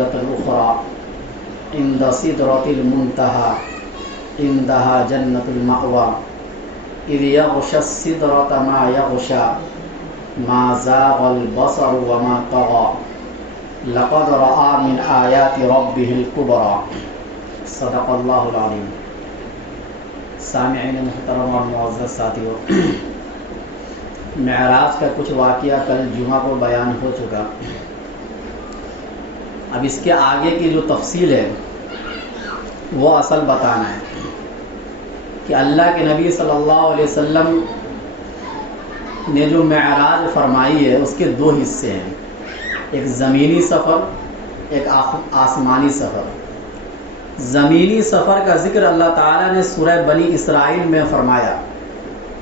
الأخرى عند سدرة المنتهى عندها جنة المأوى إذ يغشى السدرة ما يغشى ما زاغ البصر وما طغى لقد رأى من آيات ربه الكبرى صدق اللہ العظیم۔ سامعین محترم اور معزز ساتھیو، معراج کا کچھ واقعہ کل جمعہ کو بیان ہو چکا۔ اب اس کے آگے کی جو تفصیل ہے وہ اصل بتانا ہے کہ اللہ کے نبی صلی اللہ علیہ وسلم نے جو معراج فرمائی ہے اس کے دو حصے ہیں، ایک زمینی سفر، ایک آسمانی سفر۔ زمینی سفر کا ذکر اللہ تعالیٰ نے سورہ بنی اسرائیل میں فرمایا،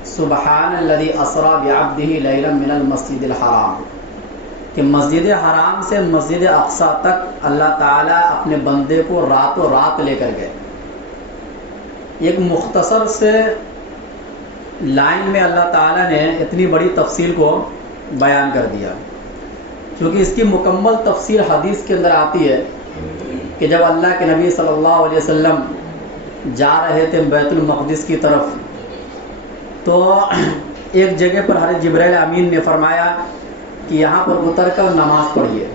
سبحان الذی اسری بعبدہ لیلا من المسجد الحرام، کہ مسجد حرام سے مسجد اقصیٰ تک اللہ تعالیٰ اپنے بندے کو راتوں رات لے کر گئے۔ ایک مختصر سے لائن میں اللہ تعالیٰ نے اتنی بڑی تفصیل کو بیان کر دیا، کیونکہ اس کی مکمل تفصیل حدیث کے اندر آتی ہے کہ جب اللہ کے نبی صلی اللہ علیہ وسلم جا رہے تھے بیت المقدس کی طرف، تو ایک جگہ پر حضرت جبرائیل امین نے فرمایا کہ یہاں پر اتر کر نماز پڑھیے۔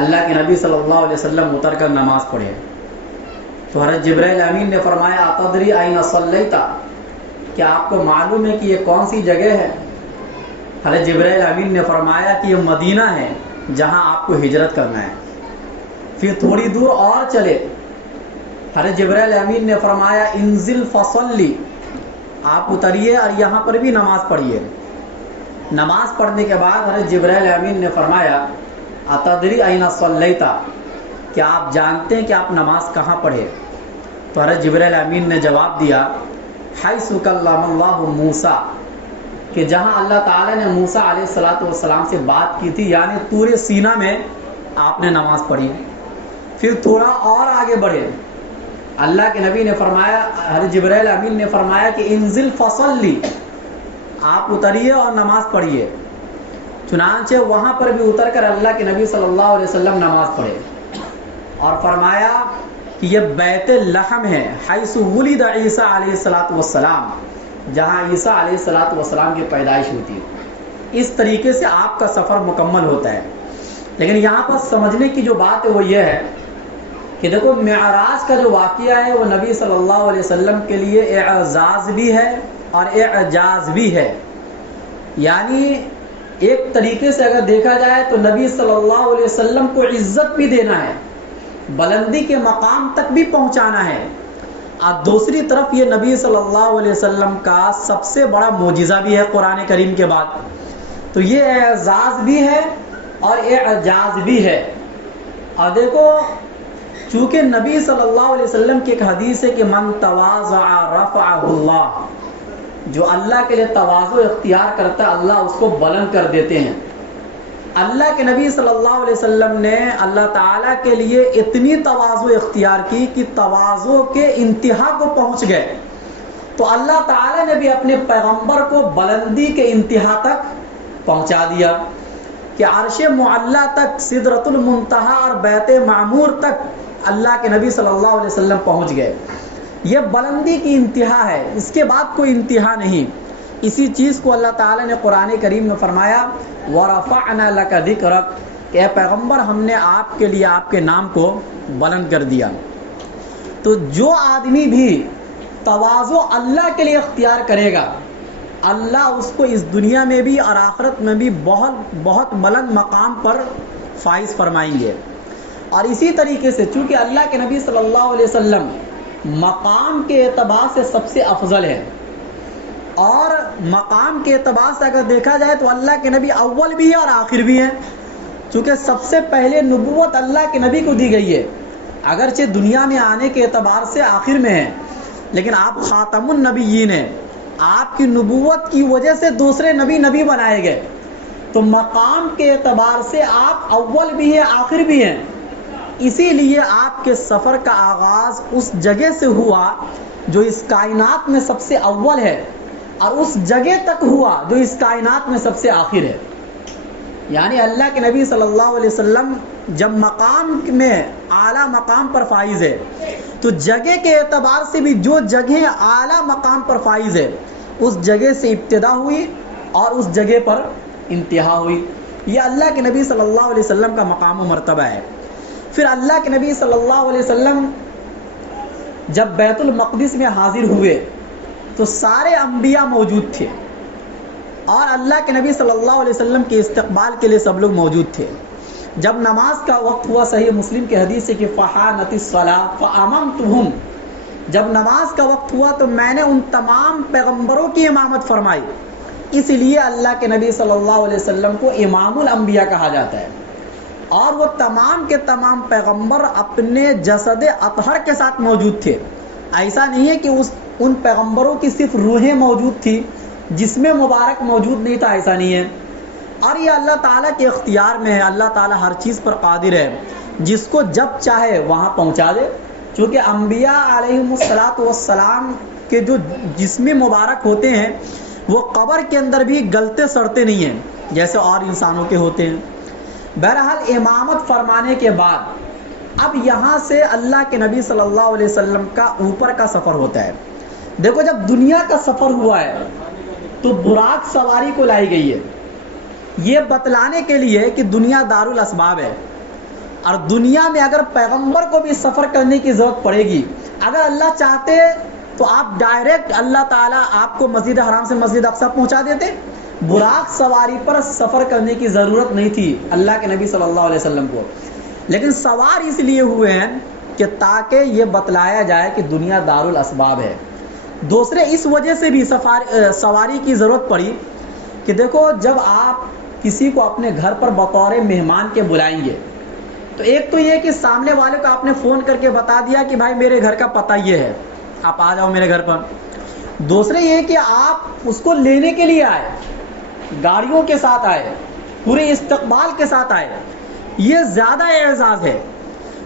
اللہ کے نبی صلی اللہ علیہ وسلم اتر کر نماز پڑھے تو حضرت جبرائیل امین نے فرمایا، اتدری این صلیت، کیا آپ کو معلوم ہے کہ یہ کون سی جگہ ہے؟ حضرت جبرائیل امین نے فرمایا کہ یہ مدینہ ہے جہاں آپ کو ہجرت کرنا ہے۔ پھر تھوڑی دور اور چلے، حضرت جبرائیل امین نے فرمایا، انزل فصلی، آپ اتریے اور یہاں پر بھی نماز پڑھیے۔ نماز پڑھنے کے بعد حضرت جبرائیل امین نے فرمایا، اتدری این صلیت، کیا آپ جانتے ہیں کہ آپ نماز کہاں پڑھے؟ تو حضرت جبرائیل امین نے جواب دیا، حیث کلم اللہ موسیٰ، کہ جہاں اللہ تعالیٰ نے موسیٰ علیہ السلام سے بات کی تھی، یعنی طور سینا میں آپ نے نماز پڑھی۔ پھر تھوڑا اور آگے بڑھے، اللہ کے نبی نے فرمایا، حضرت جبرائیل امین نے فرمایا کہ انزل فصلی، آپ اتریے اور نماز پڑھیے۔ چنانچہ وہاں پر بھی اتر کر اللہ کے نبی صلی اللہ علیہ وسلم نماز پڑھے اور فرمایا کہ یہ بیت لحم ہے، حیث ولد عیسیٰ علیہ السلام، جہاں عیسیٰ علیہ السلام کی پیدائش ہوتی ہے۔ اس طریقے سے آپ کا سفر مکمل ہوتا ہے۔ لیکن یہاں پر سمجھنے کی جو بات ہے وہ یہ ہے کہ دیکھو، معراج کا جو واقعہ ہے وہ نبی صلی اللہ علیہ وسلم کے لیے اعزاز بھی ہے اور اعجاز بھی ہے۔ یعنی ایک طریقے سے اگر دیکھا جائے تو نبی صلی اللہ علیہ وسلم کو عزت بھی دینا ہے، بلندی کے مقام تک بھی پہنچانا ہے، اور دوسری طرف یہ نبی صلی اللہ علیہ وسلم کا سب سے بڑا معجزہ بھی ہے قرآن کریم کے بعد۔ تو یہ اعزاز بھی ہے اور اعجاز بھی ہے۔ اور دیکھو، چونکہ نبی صلی اللہ علیہ وسلم کی ایک حدیث ہے کہ من تواضع رفعہ اللہ، جو اللہ کے لیے تواضع اختیار کرتا ہے اللہ اس کو بلند کر دیتے ہیں۔ اللہ کے نبی صلی اللہ علیہ وسلم نے اللہ تعالیٰ کے لیے اتنی تواضع اختیار کی کہ تواضع کے انتہا کو پہنچ گئے، تو اللہ تعالیٰ نے بھی اپنے پیغمبر کو بلندی کے انتہا تک پہنچا دیا کہ عرش معلیٰ تک، سدرۃ المنتہا اور بیت معمور تک اللہ کے نبی صلی اللہ علیہ وسلم پہنچ گئے۔ یہ بلندی کی انتہا ہے، اس کے بعد کوئی انتہا نہیں۔ اسی چیز کو اللہ تعالیٰ نے قرآن کریم میں فرمایا، وَرَفَعْنَا لَكَ ذِكْرَكَ، کہ اے پیغمبر ہم نے آپ کے لیے آپ کے نام کو بلند کر دیا۔ تو جو آدمی بھی تواضع اللہ کے لیے اختیار کرے گا، اللہ اس کو اس دنیا میں بھی اور آخرت میں بھی بہت بہت بلند مقام پر فائز فرمائیں گے۔ اور اسی طریقے سے چونکہ اللہ کے نبی صلی اللہ علیہ وسلم مقام کے اعتبار سے سب سے افضل ہے، اور مقام کے اعتبار سے اگر دیکھا جائے تو اللہ کے نبی اول بھی ہے اور آخر بھی ہے، چونکہ سب سے پہلے نبوت اللہ کے نبی کو دی گئی ہے، اگرچہ دنیا میں آنے کے اعتبار سے آخر میں ہے، لیکن آپ خاتم النبیین ہیں، آپ کی نبوت کی وجہ سے دوسرے نبی بنائے گئے، تو مقام کے اعتبار سے آپ اول بھی ہیں آخر بھی ہیں۔ اسی لیے آپ کے سفر کا آغاز اس جگہ سے ہوا جو اس کائنات میں سب سے اول ہے، اور اس جگہ تک ہوا جو اس کائنات میں سب سے آخر ہے۔ یعنی اللہ کے نبی صلی اللہ علیہ وسلم جب مقام میں اعلیٰ مقام پر فائز ہے تو جگہ کے اعتبار سے بھی جو جگہ اعلیٰ مقام پر فائز ہے اس جگہ سے ابتدا ہوئی اور اس جگہ پر انتہا ہوئی. یہ اللہ کے نبی صلی اللہ علیہ وسلم کا مقام و مرتبہ ہے. پھر اللہ کے نبی صلی اللہ علیہ وسلم جب بیت المقدس میں حاضر ہوئے تو سارے انبیاء موجود تھے اور اللہ کے نبی صلی اللہ علیہ وسلم کے استقبال کے لیے سب لوگ موجود تھے. جب نماز کا وقت ہوا، صحیح مسلم کی حدیث ہے کہ فحانت الصلاۃ فاممتهم، جب نماز کا وقت ہوا تو میں نے ان تمام پیغمبروں کی امامت فرمائی. اس لیے اللہ کے نبی صلی اللہ علیہ وسلم کو امام الانبیاء کہا جاتا ہے. اور وہ تمام کے تمام پیغمبر اپنے جسد اطہر کے ساتھ موجود تھے. ایسا نہیں ہے کہ ان پیغمبروں کی صرف روحیں موجود تھی، جسم مبارک موجود نہیں تھا، ایسا نہیں ہے. اور یہ اللہ تعالیٰ کے اختیار میں ہے. اللہ تعالیٰ ہر چیز پر قادر ہے، جس کو جب چاہے وہاں پہنچا دے. چونکہ انبیاء علیہم السلام کے جو جسم مبارک ہوتے ہیں وہ قبر کے اندر بھی گلتے سڑتے نہیں ہیں جیسے اور انسانوں کے ہوتے ہیں. بہرحال امامت فرمانے کے بعد اب یہاں سے اللہ کے نبی صلی اللہ علیہ وسلم کا اوپر کا سفر ہوتا ہے. دیکھو جب دنیا کا سفر ہوا ہے تو براق سواری کو لائی گئی ہے، یہ بتلانے کے لیے کہ دنیا دارالاسباب ہے اور دنیا میں اگر پیغمبر کو بھی سفر کرنے کی ضرورت پڑے گی، اگر اللہ چاہتے تو آپ ڈائریکٹ اللہ تعالیٰ آپ کو مسجد حرام سے مسجد اقصی پہنچا دیتے. براق سواری پر سفر کرنے کی ضرورت نہیں تھی اللہ کے نبی صلی اللہ علیہ وسلم کو، لیکن سوار اس لیے ہوئے ہیں کہ تاکہ یہ بتلایا جائے کہ دنیا دارالاسباب ہے. دوسرے اس وجہ سے بھی سواری کی ضرورت پڑی کہ دیکھو جب آپ کسی کو اپنے گھر پر بطور مہمان کے بلائیں گے تو ایک تو یہ کہ سامنے والے کو آپ نے فون کر کے بتا دیا کہ بھائی میرے گھر کا پتہ یہ ہے، آپ آ جاؤ میرے گھر پر. دوسرے یہ کہ آپ اس کو لینے کے لیے آئے، گاڑیوں کے ساتھ آئے، پورے استقبال کے ساتھ آئے، یہ زیادہ اعزاز ہے.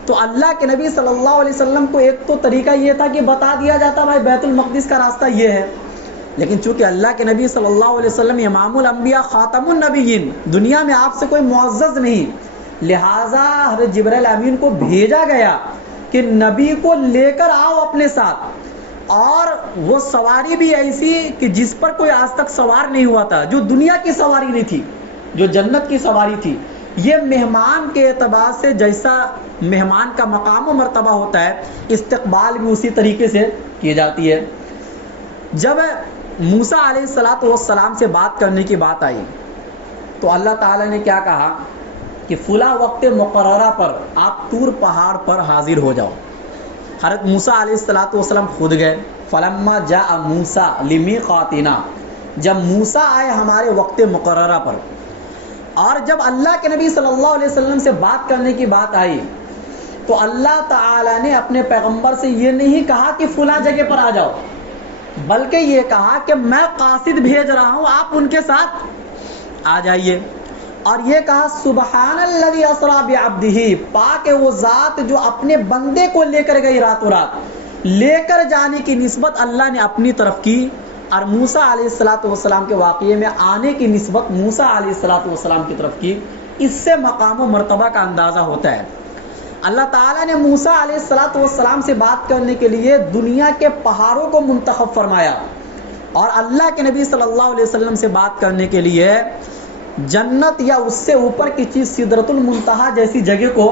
تو اللہ کے نبی صلی اللہ علیہ وسلم کو ایک تو طریقہ یہ تھا کہ بتا دیا جاتا بھائی بیت المقدس کا راستہ یہ ہے، لیکن چونکہ اللہ کے نبی صلی اللہ علیہ وسلم امام الانبیاء خاتم النبیین، دنیا میں آپ سے کوئی معزز نہیں، لہٰذا حضرت جبرائیل امین کو بھیجا گیا کہ نبی کو لے کر آؤ اپنے ساتھ. اور وہ سواری بھی ایسی کہ جس پر کوئی آج تک سوار نہیں ہوا تھا، جو دنیا کی سواری نہیں تھی، جو جنت کی سواری تھی. یہ مہمان کے اعتبار سے جیسا مہمان کا مقام و مرتبہ ہوتا ہے، استقبال بھی اسی طریقے سے کی جاتی ہے. جب موسیٰ علیہ السلام سے بات کرنے کی بات آئی تو اللہ تعالیٰ نے کیا کہا کہ فلاں وقت مقررہ پر آپ طور پہاڑ پر حاضر ہو جاؤ. حضرت موسیٰ علیہ السلام خود گئے. فلما جاء موسیٰ لمیقاتنا، جب موسیٰ آئے ہمارے وقت مقررہ پر، اور جب اللہ کے نبی صلی اللہ علیہ وسلم سے بات کرنے کی بات آئی تو اللہ تعالیٰ نے اپنے پیغمبر سے یہ نہیں کہا کہ فلاں جگہ پر آ جاؤ، بلکہ یہ کہا کہ میں قاصد بھیج رہا ہوں، آپ ان کے ساتھ آ جائیے. اور یہ کہا سبحان الذی اسری بعبدہ، پاک ہے وہ ذات جو اپنے بندے کو لے کر گئی راتوں رات. لے کر جانے کی نسبت اللہ نے اپنی طرف کی، اور موسیٰ علیہ السلام کے واقعے میں آنے کی نسبت موسیٰ علیہ السلام کی طرف کی. اس سے مقام و مرتبہ کا اندازہ ہوتا ہے. اللہ تعالیٰ نے موسیٰ علیہ السلام سے بات کرنے کے لیے دنیا کے پہاڑوں کو منتخب فرمایا، اور اللہ کے نبی صلی اللہ علیہ وسلم سے بات کرنے کے لیے جنت یا اس سے اوپر کی چیز سدرۃ المنتہا جیسی جگہ کو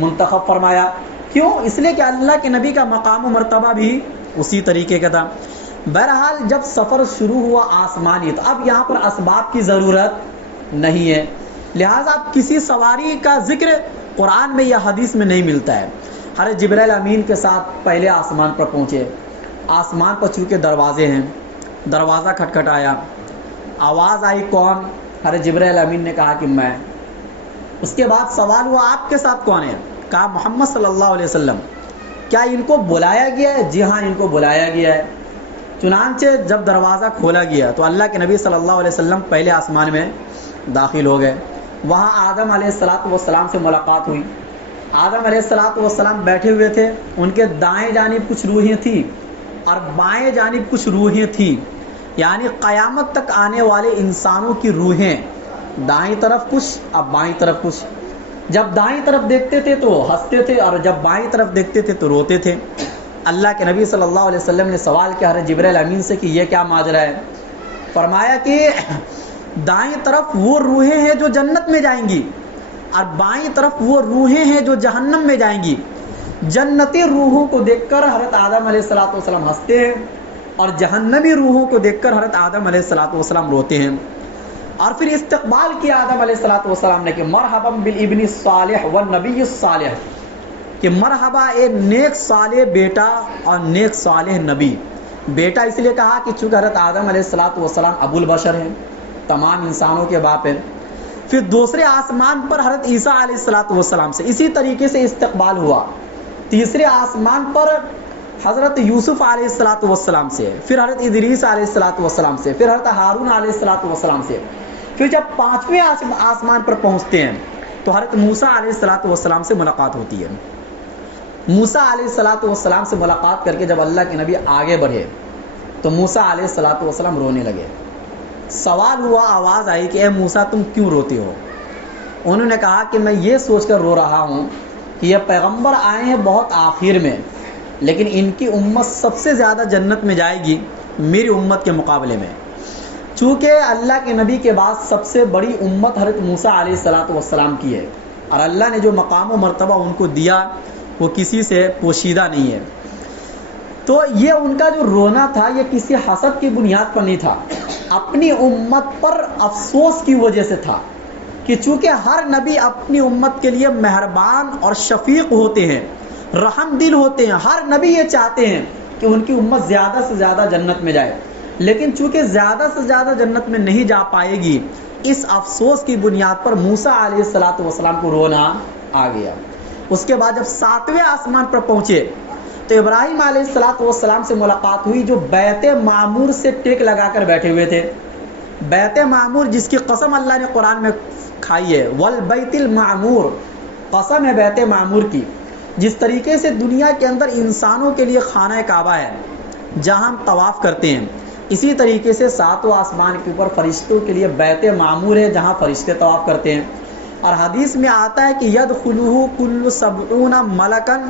منتخب فرمایا. کیوں؟ اس لیے کہ اللہ کے نبی کا مقام و مرتبہ بھی اسی طریقے کا تھا. بہرحال جب سفر شروع ہوا آسمانی، تو اب یہاں پر اسباب کی ضرورت نہیں ہے، لہٰذا اب کسی سواری کا ذکر قرآن میں یا حدیث میں نہیں ملتا ہے. حضرت جبرائیل امین کے ساتھ پہلے آسمان پر پہنچے. آسمان پر چونکہ دروازے ہیں، دروازہ کھٹکھٹایا، آواز آئی کون؟ حضرت جبرائیل امین نے کہا کہ میں. اس کے بعد سوال ہوا آپ کے ساتھ کون ہے؟ کہا محمد صلی اللہ علیہ وسلم. کیا ان کو بلایا گیا ہے؟ جی ہاں ان کو بلایا گیا ہے. چنانچہ جب دروازہ کھولا گیا تو اللہ کے نبی صلی اللہ علیہ وسلم پہلے آسمان میں داخل ہو گئے. وہاں آدم علیہ السلام سے ملاقات ہوئی. آدم علیہ السلام بیٹھے ہوئے تھے، ان کے دائیں جانب کچھ روحیں تھیں اور بائیں جانب کچھ روحیں تھیں، یعنی قیامت تک آنے والے انسانوں کی روحیں، دائیں طرف کچھ اب بائیں طرف کچھ. جب دائیں طرف دیکھتے تھے تو ہنستے تھے اور جب بائیں طرف دیکھتے تھے تو روتے تھے۔ اللہ کے نبی صلی اللہ علیہ وسلم نے سوال کیا حضرت جبرائیل امین سے کہ یہ کیا ماجرا ہے؟ فرمایا کہ دائیں طرف وہ روحیں ہیں جو جنت میں جائیں گی اور بائیں طرف وہ روحیں ہیں جو جہنم میں جائیں گی۔ جنتی روحوں کو دیکھ کر حضرت آدم علیہ الصلوۃ والسلام ہنستے ہیں اور جہنمی روحوں کو دیکھ کر حضرت آدم علیہ الصلوۃ والسلام روتے ہیں۔ اور پھر استقبال کیا آدم علیہ الصلوۃ والسلام نے کہ مرحبا بالابن الصالح والنبی الصالح، کہ مرحبا ایک نیک صالح بیٹا اور نیک صالح نبی۔ بیٹا اس لیے کہا کہ چونکہ حضرت آدم علیہ الصلوۃ والسلام ابو البشر ہیں، تمام انسانوں کے باپ ہیں۔ پھر دوسرے آسمان پر حضرت عیسیٰ علیہ الصلوۃ والسلام سے اسی طریقے سے استقبال ہوا۔ تیسرے آسمان پر حضرت یوسف علیہ الصلوۃ والسلام سے، پھر حضرت ادریس علیہ الصلوۃ والسلام سے، پھر حضرت ہارون علیہ الصلوۃ والسلام سے۔ پھر جب پانچویں آسمان پر پہنچتے ہیں تو حضرت موسیٰ علیہ الصلوۃ والسلام سے ملاقات ہوتی ہے۔ موسیٰ علیہ الصلوۃ والسلام سے ملاقات کر کے جب اللہ کے نبی آگے بڑھے تو موسیٰ علیہ الصلوۃ والسلام رونے لگے۔ سوال ہوا، آواز آئی کہ اے موسیٰ تم کیوں روتے ہو؟ انہوں نے کہا کہ میں یہ سوچ کر رو رہا ہوں کہ یہ پیغمبر آئے ہیں بہت آخر میں، لیکن ان کی امت سب سے زیادہ جنت میں جائے گی میری امت کے مقابلے میں، چونکہ اللہ کے نبی کے بعد سب سے بڑی امت حضرت موسیٰ علیہ الصلوۃ والسلام کی ہے، اور اللہ نے جو مقام و مرتبہ ان کو دیا وہ کسی سے پوشیدہ نہیں ہے۔ تو یہ ان کا جو رونا تھا یہ کسی حسد کی بنیاد پر نہیں تھا، اپنی امت پر افسوس کی وجہ سے تھا کہ چونکہ ہر نبی اپنی امت کے لیے مہربان اور شفیق ہوتے ہیں، رحم دل ہوتے ہیں، ہر نبی یہ چاہتے ہیں کہ ان کی امت زیادہ سے زیادہ جنت میں جائے، لیکن چونکہ زیادہ سے زیادہ جنت میں نہیں جا پائے گی، اس افسوس کی بنیاد پر موسیٰ علیہ الصلوۃ والسلام کو رونا آ گیا۔ اس کے بعد جب 7ویں آسمان پر پہنچے تو ابراہیم علیہ الصلوۃ والسلام سے ملاقات ہوئی، جو بیت معمور سے ٹیک لگا کر بیٹھے ہوئے تھے۔ بیت معمور جس کی قسم اللہ نے قرآن میں کھائی ہے، والبیت المعمور، قسم ہے بیت معمور کی۔ جس طریقے سے دنیا کے اندر انسانوں کے لیے خانہ کعبہ ہے جہاں ہم طواف کرتے ہیں، اسی طریقے سے 7واں آسمان کے اوپر فرشتوں کے لیے بیت معمور ہے جہاں فرشتے طواف کرتے ہیں۔ اور حدیث میں آتا ہے کہ یدخلہ کل 70 ملکن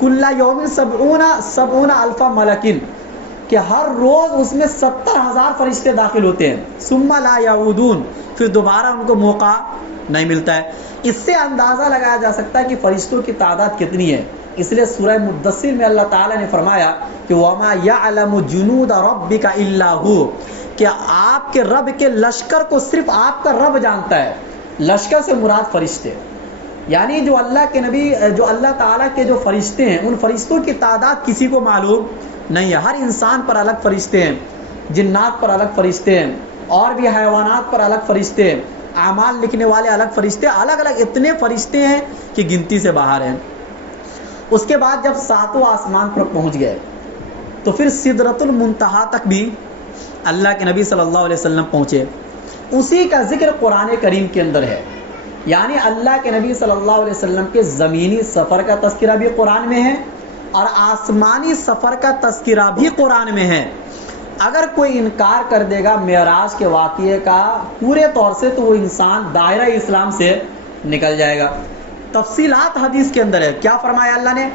کل یوم 70 الف ملکن، کہ ہر روز اس میں 70,000 فرشتے داخل ہوتے ہیں، ثم لا یعودون، پھر دوبارہ ان کو موقع نہیں ملتا ہے۔ اس سے اندازہ لگایا جا سکتا ہے کہ فرشتوں کی تعداد کتنی ہے۔ اس لیے سورہ مدثر میں اللہ تعالیٰ نے فرمایا کہ وَمَا يَعْلَمُ جُنُودَ رَبِّكَ إِلَّا هُوَ، کہ آپ کے رب کے لشکر کو صرف آپ کا رب جانتا ہے۔ لشکر سے مراد فرشتے، یعنی جو اللہ کے نبی، جو اللہ تعالیٰ کے جو فرشتے ہیں، ان فرشتوں کی تعداد کسی کو معلوم نہیں ہے۔ ہر انسان پر الگ فرشتے ہیں، جنات پر الگ فرشتے ہیں، اور بھی حیوانات پر الگ فرشتے ہیں، اعمال لکھنے والے الگ فرشتے، الگ الگ اتنے فرشتے ہیں کہ گنتی سے باہر ہیں۔ اس کے بعد جب 7واں آسمان پر پہنچ گئے تو پھر سدرۃ المنتہا تک بھی اللہ کے نبی صلی اللہ علیہ وسلم پہنچے۔ اسی کا ذکر قرآن کریم کے اندر ہے، یعنی اللہ کے نبی صلی اللہ علیہ وسلم کے زمینی سفر کا تذکرہ بھی قرآن میں ہے اور آسمانی سفر کا تذکرہ بھی قرآن میں ہے۔ اگر کوئی انکار کر دے گا معراج کے واقعے کا پورے طور سے تو وہ انسان دائرہ اسلام سے نکل جائے گا۔ تفصیلات حدیث کے اندر ہے، کیا فرمایا اللہ نے؟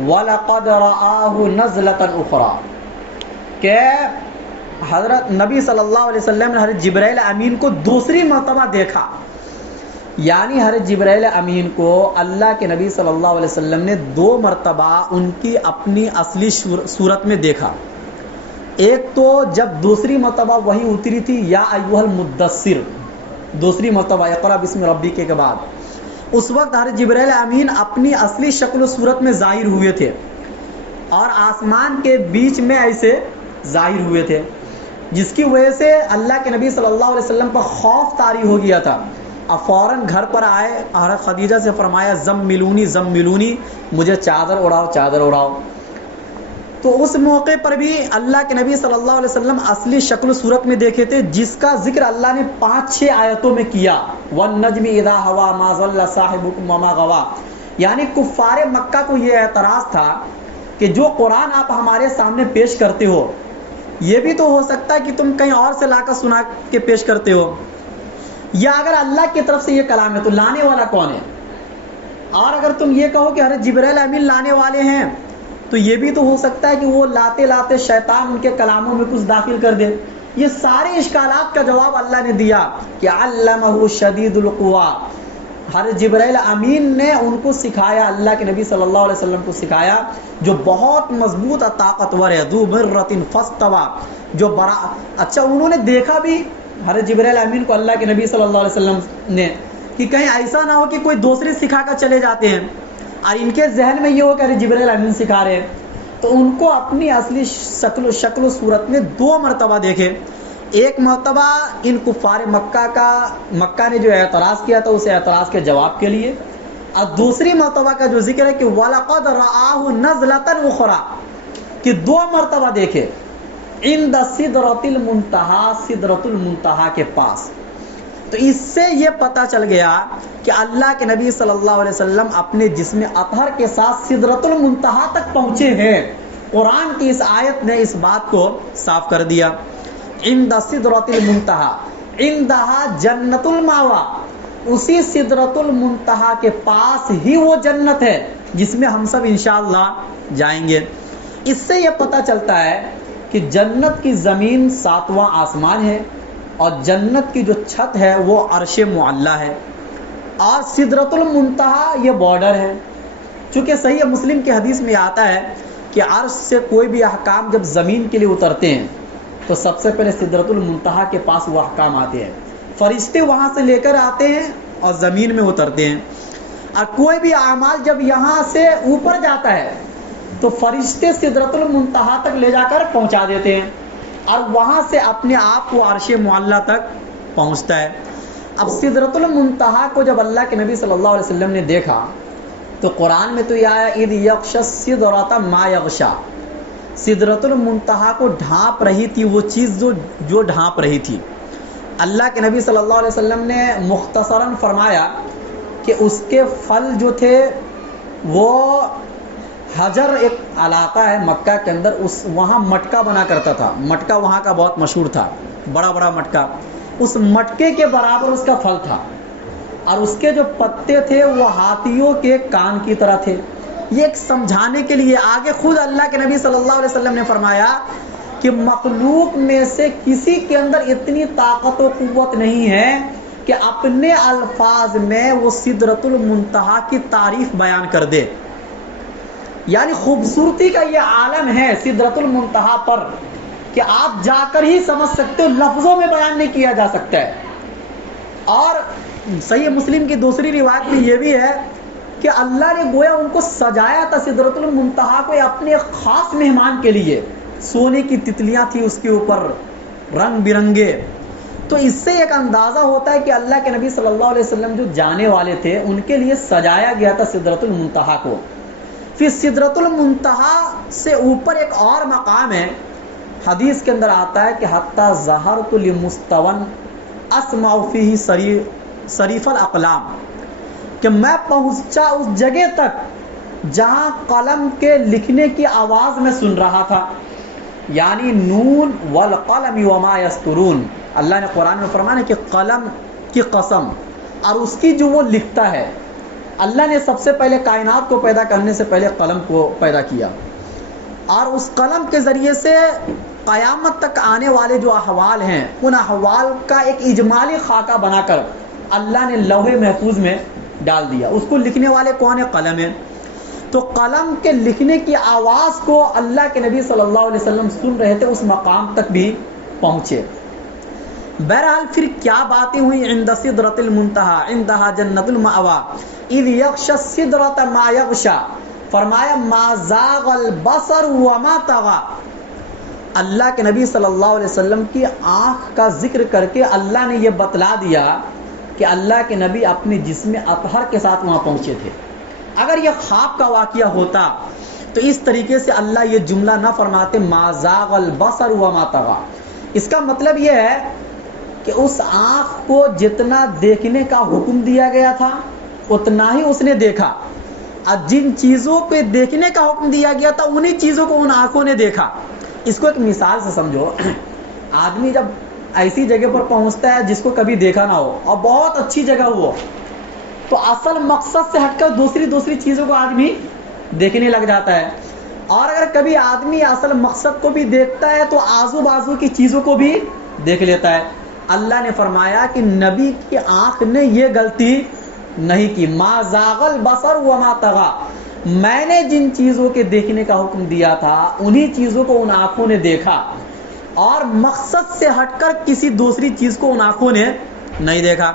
وَلَقَدْ رَآهُ نَزْلَةً أُخْرَى، کہ حضرت نبی صلی اللہ علیہ وسلم نے حضرت جبرائیل امین کو دوسری مرتبہ دیکھا، یعنی حضرت جبرائیل امین کو اللہ کے نبی صلی اللہ علیہ وسلم نے 2 مرتبہ ان کی اپنی اصلی صورت میں دیکھا۔ ایک تو جب دوسری مرتبہ وہی اتری تھی یا ایھا المدثر، دوسری مرتبہ اقرا بسم ربک کے بعد، اس وقت حضرت جبرائیل امین اپنی اصلی شکل و صورت میں ظاہر ہوئے تھے اور آسمان کے بیچ میں ایسے ظاہر ہوئے تھے، جس کی وجہ سے اللہ کے نبی صلی اللہ علیہ وسلم پر خوف طاری ہو گیا تھا۔ اب فوراً گھر پر آئے، حضرت خدیجہ سے فرمایا زملونی زملونی، مجھے چادر اڑاؤ چادر اڑاؤ۔ تو اس موقع پر بھی اللہ کے نبی صلی اللہ علیہ وسلم اصلی شکل و صورت میں دیکھے تھے، جس کا ذکر اللہ نے 5-6 آیتوں میں کیا، وَالنَّجْمِ إِذَا هَوَىٰ مَا ضَلَّ صَاحِبُكُمْ وَمَا غَوَىٰ۔ یعنی کفار مکہ کو یہ اعتراض تھا کہ جو قرآن آپ ہمارے سامنے پیش کرتے ہو، یہ بھی تو ہو سکتا ہے کہ تم کہیں اور سے لا کر سنا کے پیش کرتے ہو، یا اگر اللہ کی طرف سے یہ کلام ہے تو لانے والا کون ہے؟ اور اگر تم یہ کہو کہ حضرت جبرائیل امین لانے والے ہیں تو یہ بھی تو ہو سکتا ہے کہ وہ لاتے لاتے شیطان ان کے کلاموں میں کچھ داخل کر دے. یہ سارے اشکالات کا جواب اللہ نے دیا کہ علمہ شدید القوا. حضرت جبرائیل امین نے ان کو سکھایا، اللہ کے نبی صلی اللہ علیہ وسلم کو سکھایا، جو بہت مضبوط اور طاقتور ہے. ذو مرۃ فاستویٰ، جو بڑا اچھا. انہوں نے دیکھا بھی حضرت جبرائیل امین کو اللہ کے نبی صلی اللہ علیہ وسلم نے، کہ کہیں ایسا نہ ہو کہ کوئی دوسری سکھا کر چلے جاتے ہیں اور ان کے ذہن میں یہ ہو کہ ارے جبرائیل امین سکھا رہے ہیں. تو ان کو اپنی اصلی شکل و صورت میں 2 مرتبہ دیکھے. ایک مرتبہ ان کفار مکہ نے جو اعتراض کیا تھا اس اعتراض کے جواب کے لیے، اور دوسری مرتبہ کا جو ذکر ہے کہ وَلَقَدْ رَآهُ نَزْلَةً أُخْرَى، کہ 2 مرتبہ دیکھے عند سدرۃ المنتہا، سدرۃ المنتہا کے پاس. تو اس سے یہ پتہ چل گیا کہ اللہ کے نبی صلی اللہ علیہ وسلم اپنے جسم اطہر کے ساتھ سدرۃ المنتہا تک پہنچے ہیں. قرآن کی اس آیت نے اس بات کو صاف کر دیا. عند سدرۃ المنتہا، عندہا جنت الماوا، اسی سدرۃ المنتہا کے پاس ہی وہ جنت ہے جس میں ہم سب انشاءاللہ جائیں گے. اس سے یہ پتہ چلتا ہے کہ جنت کی زمین 7واں آسمان ہے اور جنت کی جو چھت ہے وہ عرش معلی ہے، اور سدرۃ المنتہا یہ بارڈر ہے. چونکہ صحیح مسلم کی حدیث میں آتا ہے کہ عرش سے کوئی بھی احکام جب زمین کے لیے اترتے ہیں تو سب سے پہلے سدرۃ المنتہا کے پاس وہ احکام آتے ہیں. فرشتے وہاں سے لے کر آتے ہیں اور زمین میں اترتے ہیں. اور کوئی بھی اعمال جب یہاں سے اوپر جاتا ہے تو فرشتے سدرۃ المنتہا تک لے جا کر پہنچا دیتے ہیں اور وہاں سے اپنے آپ کو عرش معلی تک پہنچتا ہے. اب سدرۃ المنتہا کو جب اللہ کے نبی صلی اللہ علیہ وسلم نے دیکھا تو قرآن میں تو یہ آیا اذ یغشی السدرۃ ما یغشی، سدرۃ المنتہا کو ڈھانپ رہی تھی وہ چیز جو ڈھانپ رہی تھی. اللہ کے نبی صلی اللہ علیہ وسلم نے مختصراً فرمایا کہ اس کے پھل جو تھے وہ حجر، ایک علاقہ ہے مکہ کے اندر، وہاں مٹکا بنا کرتا تھا. مٹکا وہاں کا بہت مشہور تھا، بڑا بڑا مٹکا. اس مٹکے کے برابر اس کا پھل تھا اور اس کے جو پتے تھے وہ ہاتھیوں کے کان کی طرح تھے. یہ ایک سمجھانے کے لیے آگے خود اللہ کے نبی صلی اللہ علیہ وسلم نے فرمایا کہ مخلوق میں سے کسی کے اندر اتنی طاقت و قوت نہیں ہے کہ اپنے الفاظ میں وہ سدرۃ المنتہا کی تعریف بیان کر دے. یعنی خوبصورتی کا یہ عالم ہے سدرۃ المنتہا پر کہ آپ جا کر ہی سمجھ سکتے ہو، لفظوں میں بیان نہیں کیا جا سکتا ہے. اور صحیح مسلم کی دوسری روایت میں یہ بھی ہے کہ اللہ نے گویا ان کو سجایا تھا سدرۃ المنتہا کو اپنے خاص مہمان کے لیے. سونے کی تتلیاں تھی اس کے اوپر رنگ برنگے. تو اس سے ایک اندازہ ہوتا ہے کہ اللہ کے نبی صلی اللہ علیہ وسلم جو جانے والے تھے ان کے لیے سجایا گیا تھا سدرۃ المنتہا کو. پھر سدرۃ المنتہا سے اوپر ایک اور مقام ہے، حدیث کے اندر آتا ہے کہ حتی ظہرت لمستون اسمع فیہ صریف الاقلام، کہ میں پہنچا اس جگہ تک جہاں قلم کے لکھنے کی آواز میں سن رہا تھا. یعنی نون والقلم وما یسطرون، اللہ نے قرآن میں فرمایا کہ قلم کی قسم اور اس کی جو وہ لکھتا ہے. اللہ نے سب سے پہلے کائنات کو پیدا کرنے سے پہلے قلم کو پیدا کیا اور اس قلم کے ذریعے سے قیامت تک آنے والے جو احوال ہیں ان احوال کا ایک اجمالی خاکہ بنا کر اللہ نے لوح محفوظ میں ڈال دیا. اس کو لکھنے والے کون ہیں؟ قلم ہے. تو قلم کے لکھنے کی آواز کو اللہ کے نبی صلی اللہ علیہ وسلم سن رہے تھے، اس مقام تک بھی پہنچے. بہرحال پھر کیا باتیں ہوئی؟ عند سدرۃ المنتہا عندہا جنت المأوا اذ یغشی السدرۃ ما یغشی، فرمایا ما زاغ البصر وما طغی. اللہ کے نبی صلی اللہ علیہ وسلم کی آنکھ کا ذکر کر کے اللہ نے یہ بتلا دیا کہ اللہ کے نبی اپنے جسم اطہر کے ساتھ وہاں پہنچے تھے. اگر یہ خواب کا واقعہ ہوتا تو اس طریقے سے اللہ یہ جملہ نہ فرماتے ما زاغ البصر وما طغی. اس کا مطلب یہ ہے کہ اس آنکھ کو جتنا دیکھنے کا حکم دیا گیا تھا اتنا ہی اس نے دیکھا، اور جن چیزوں پہ دیکھنے کا حکم دیا گیا تھا انہی چیزوں کو ان آنکھوں نے دیکھا. اس کو ایک مثال سے سمجھو. آدمی جب ایسی جگہ پر پہنچتا ہے جس کو کبھی دیکھا نہ ہو اور بہت اچھی جگہ ہو تو اصل مقصد سے ہٹ کر دوسری چیزوں کو آدمی دیکھنے لگ جاتا ہے. اور اگر کبھی آدمی اصل مقصد کو بھی دیکھتا ہے تو آزو بازو کی چیزوں کو بھی دیکھ لیتا ہے. اللہ نے فرمایا کہ نبی کی آنکھ نے یہ غلطی نہیں کی. ما زاغ البصر وما طغى. میں نے جن چیزوں کے دیکھنے کا حکم دیا تھا انہی چیزوں کو ان آنکھوں نے دیکھا, اور مقصد سے ہٹ کر کسی دوسری چیز کو ان آنکھوں نے نہیں دیکھا.